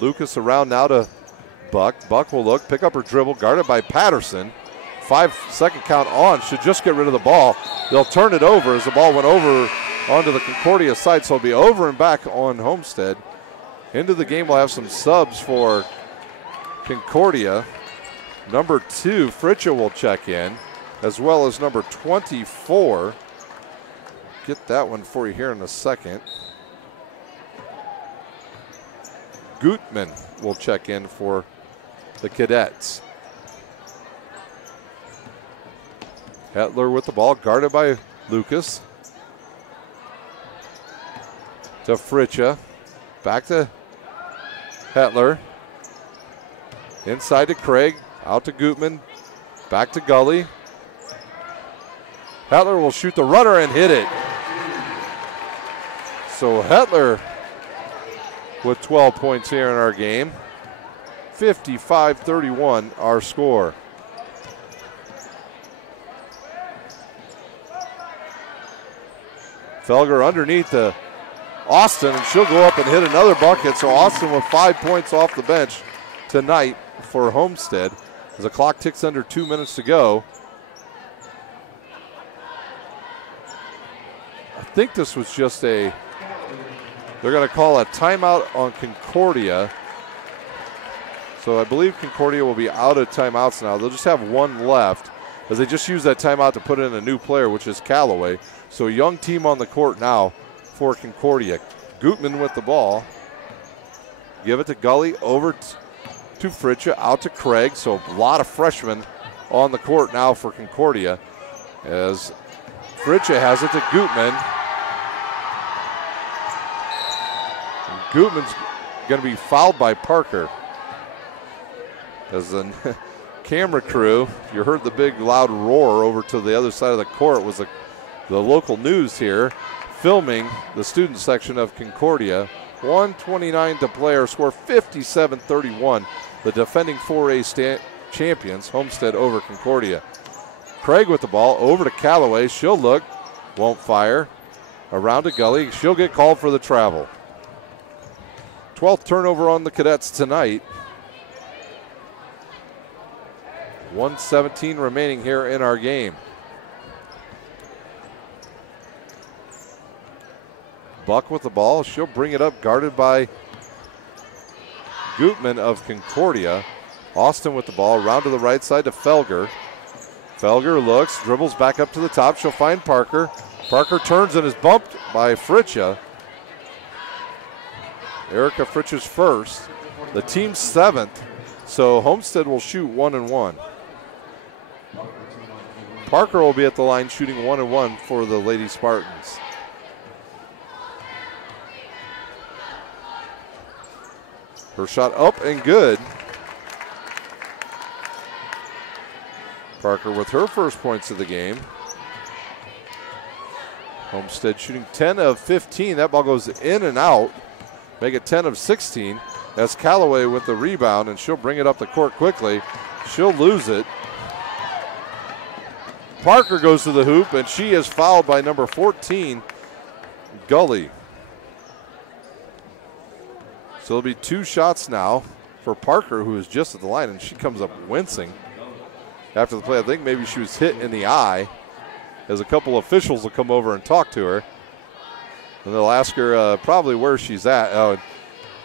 Lucas around now to Buck. Buck will look, pick up her dribble, guarded by Patterson. 5-second count on, should just get rid of the ball. They'll turn it over as the ball went over onto the Concordia side, so it'll be over and back on Homestead. Into the game, we'll have some subs for Concordia. Number 2, Fritcha will check in, as well as number 24. Get that one for you here in a second. Gutman will check in for the Cadets. Hetler with the ball, guarded by Lucas. To Fritcha. Back to Hetler. Inside to Craig. Out to Gutman. Back to Gully. Hetler will shoot the runner and hit it. So Hetler with 12 points here in our game. 55-31 our score. Felger underneath to Austin, and she'll go up and hit another bucket. So Austin with 5 points off the bench tonight for Homestead. As the clock ticks under 2 minutes to go. I think this was just they're going to call a timeout on Concordia. So I believe Concordia will be out of timeouts now. They'll just have one left, as they just used that timeout to put in a new player, which is Callaway. So a young team on the court now for Concordia. Gutman with the ball. Give it to Gully, over to Fritcha, out to Craig. So a lot of freshmen on the court now for Concordia. As Fritcha has it to Gutman. And Gutman's going to be fouled by Parker. As the camera crew, you heard the big loud roar over to the other side of the court, was the local news here, filming the student section of Concordia. 1:29 to play, our score 57-31. The defending 4A champions, Homestead over Concordia. Craig with the ball, over to Callaway. She'll look, won't fire. Around to Gully, she'll get called for the travel. 12th turnover on the Cadets tonight. 1:17 remaining here in our game. Buck with the ball. She'll bring it up, guarded by Gutman of Concordia. Austin with the ball, around to the right side to Felger. Felger looks, dribbles back up to the top. She'll find Parker. Parker turns and is bumped by Fritcha. Erica Fritcha's first. the team's 7th. So Homestead will shoot 1-1. Parker will be at the line shooting 1-1 for the Lady Spartans. Her shot up and good. Parker with her first points of the game. Homestead shooting 10 of 15. That ball goes in and out. Make it 10 of 16. That's Callaway with the rebound, and she'll bring it up the court quickly. She'll lose it. Parker goes to the hoop, and she is fouled by number 14, Gully. So it'll be 2 shots now for Parker, who is just at the line, and she comes up wincing after the play. I think maybe she was hit in the eye, as a couple officials will come over and talk to her. And they'll ask her probably where she's at.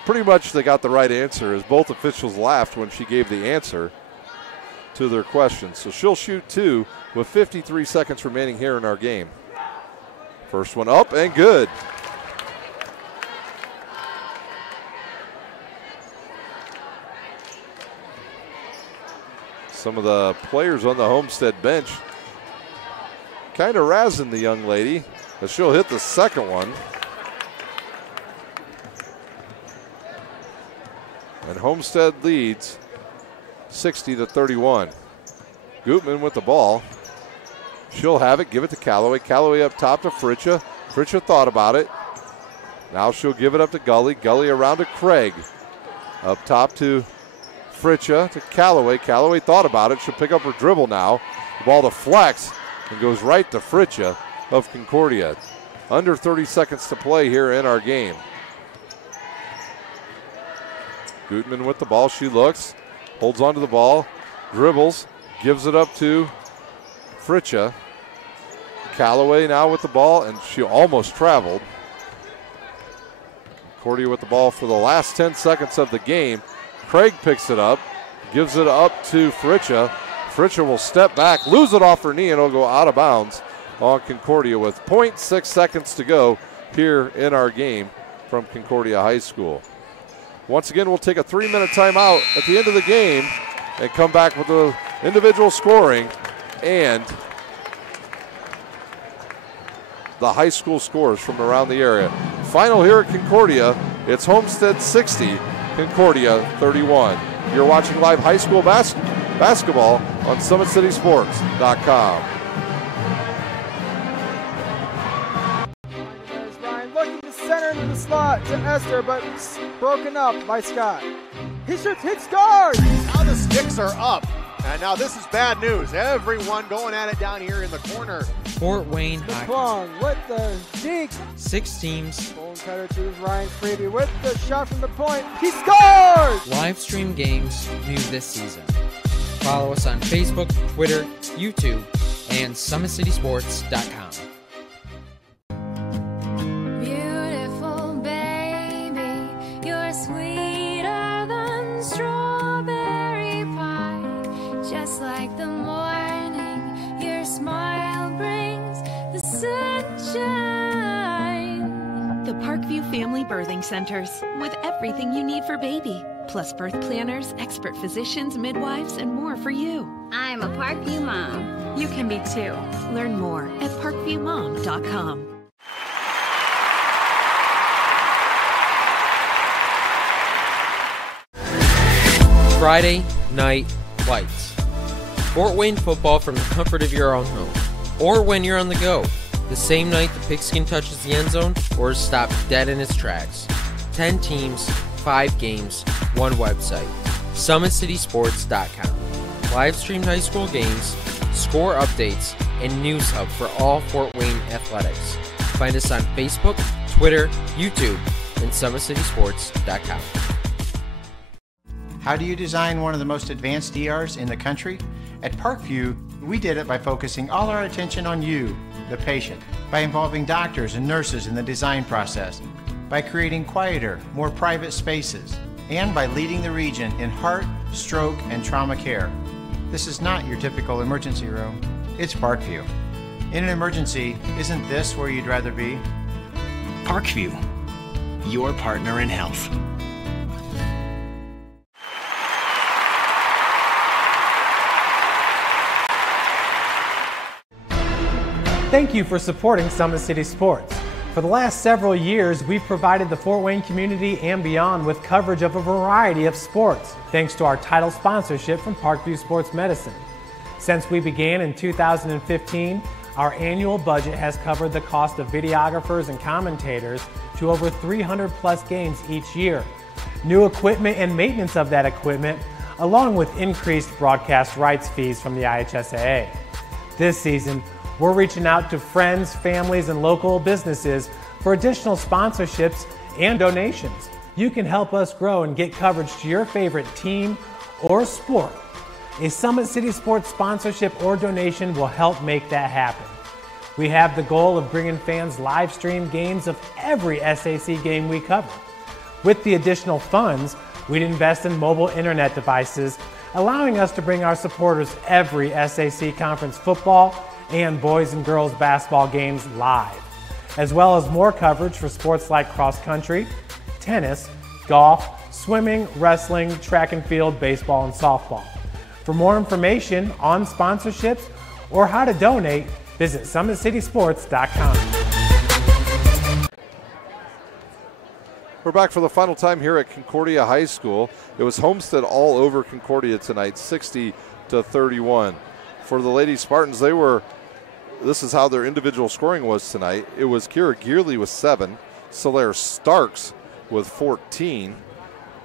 Pretty much they got the right answer, as both officials laughed when she gave the answer to their question. So she'll shoot 2 with 53 seconds remaining here in our game. First one up and good. Some of the players on the Homestead bench kind of razzing the young lady, but she'll hit the second one. And Homestead leads 60-31. Gutman with the ball. She'll have it, give it to Callaway. Callaway up top to Fritcha. Fritcha thought about it. Now she'll give it up to Gully. Gully around to Craig. Up top to Fritcha to Callaway. Callaway thought about it. She'll pick up her dribble now. The ball deflects and goes right to Fritcha of Concordia. Under 30 seconds to play here in our game. Gutman with the ball. She looks, holds onto the ball, dribbles, gives it up to Fritcha. Callaway now with the ball, and she almost traveled. Concordia with the ball for the last 10 seconds of the game. Craig picks it up, gives it up to Fritcha. Fritcha will step back, lose it off her knee, and it'll go out of bounds on Concordia with 0.6 seconds to go here in our game from Concordia High School. Once again, we'll take a 3-minute timeout at the end of the game and come back with the individual scoring and the high school scores from around the area. Final here at Concordia, it's Homestead 60, Concordia 31. You're watching live high school basketball on SummitCitySports.com. Looking to center into the slot to Esther, but broken up by Scott. He shoots, hits, scores! Now the sticks are up. And now this is bad news. Everyone going at it down here in the corner. Fort Wayne Hockey. Plum with the deke. 6 teams. Bone cutter to Ryan Freeby with the shot from the point. He scores! Live stream games new this season. Follow us on Facebook, Twitter, YouTube, and SummitCitySports.com. Family Birthing Centers, with everything you need for baby, plus birth planners, expert physicians, midwives, and more for you. I'm a Parkview mom. You can be too. Learn more at parkviewmom.com. Friday Night Lights. Fort Wayne football from the comfort of your own home, or when you're on the go. The same night the pigskin touches the end zone or is stopped dead in its tracks. 10 teams, 5 games, 1 website. SummitCitySports.com. Live streamed high school games, score updates, and news hub for all Fort Wayne athletics. Find us on Facebook, Twitter, YouTube, and SummitCitySports.com. How do you design one of the most advanced ERs in the country? At Parkview, we did it by focusing all our attention on you, the patient, by involving doctors and nurses in the design process, by creating quieter, more private spaces, and by leading the region in heart, stroke, and trauma care. This is not your typical emergency room. It's Parkview. In an emergency, isn't this where you'd rather be? Parkview, your partner in health. Thank you for supporting Summit City Sports. For the last several years, we've provided the Fort Wayne community and beyond with coverage of a variety of sports, thanks to our title sponsorship from Parkview Sports Medicine. Since we began in 2015, our annual budget has covered the cost of videographers and commentators to over 300 plus games each year. New equipment and maintenance of that equipment, along with increased broadcast rights fees from the IHSAA. This season, we're reaching out to friends, families, and local businesses for additional sponsorships and donations. You can help us grow and get coverage to your favorite team or sport. A Summit City Sports sponsorship or donation will help make that happen. We have the goal of bringing fans live stream games of every SAC game we cover. With the additional funds, we'd invest in mobile internet devices, allowing us to bring our supporters every SAC conference football and boys and girls basketball games live, as well as more coverage for sports like cross country, tennis, golf, swimming, wrestling, track and field, baseball, and softball. For more information on sponsorships or how to donate, visit SummitCitySports.com. We're back for the final time here at Concordia High School. It was Homestead all over Concordia tonight, 60-31. For the Lady Spartans, this is how their individual scoring was tonight. It was Kira Gearley with 7, Solaire Starks with 14,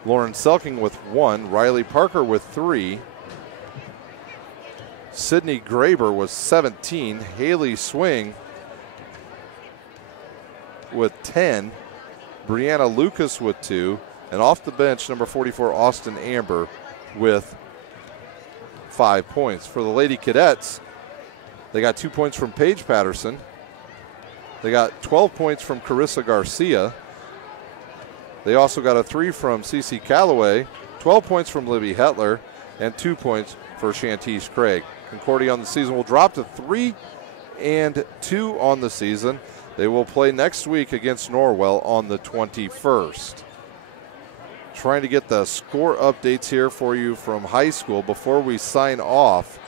Lauren Selking with 1, Riley Parker with 3, Sydney Graber was 17, Haley Swing with 10, Brianna Lucas with 2, and off the bench, number 44, Austin Amber with 5 points. For the Lady Cadets, they got 2 points from Paige Patterson. They got 12 points from Carissa Garcia. They also got a 3 from Cece Calloway, 12 points from Libby Hetler, and 2 points for Shantice Craig. Concordia on the season will drop to 3-2 on the season. They will play next week against Norwell on the 21st. Trying to get the score updates here for you from high school before we sign off.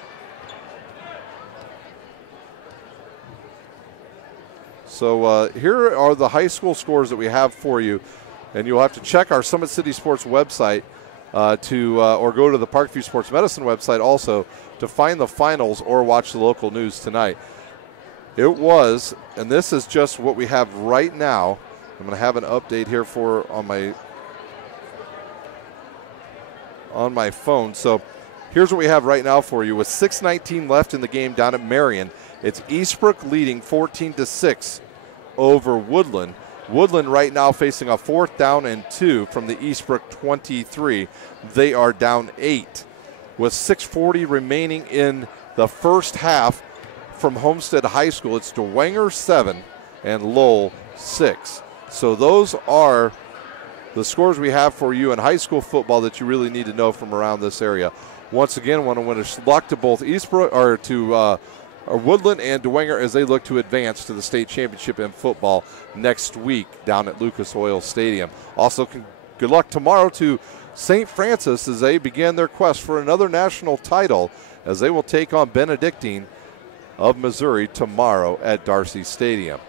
So here are the high school scores that we have for you, and you'll have to check our Summit City Sports website or go to the Parkview Sports Medicine website also to find the finals or watch the local news tonight. It was, and this is just what we have right now. I'm going to have an update here on my phone. So here's what we have right now for you. With 6:19 left in the game down at Marion, it's Eastbrook leading 14-6 over Woodland. Woodland right now facing a 4th down and 2 from the Eastbrook 23. They are down 8. With 6:40 remaining in the first half from Homestead High School, it's Dwenger 7 and Lowell 6. So those are the scores we have for you in high school football that you really need to know from around this area. Once again, I want to wish luck to both Woodland and Dwenger as they look to advance to the state championship in football next week down at Lucas Oil Stadium. Also, good luck tomorrow to St. Francis as they begin their quest for another national title as they will take on Benedictine of Missouri tomorrow at Darcy Stadium.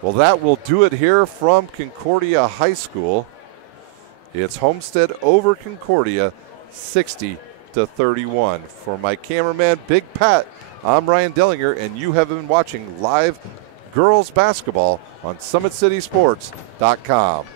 Well, that will do it here from Concordia High School. It's Homestead over Concordia, 60-31. For my cameraman, Big Pat, I'm Ryan Dellinger, and you have been watching live girls basketball on SummitCitySports.com.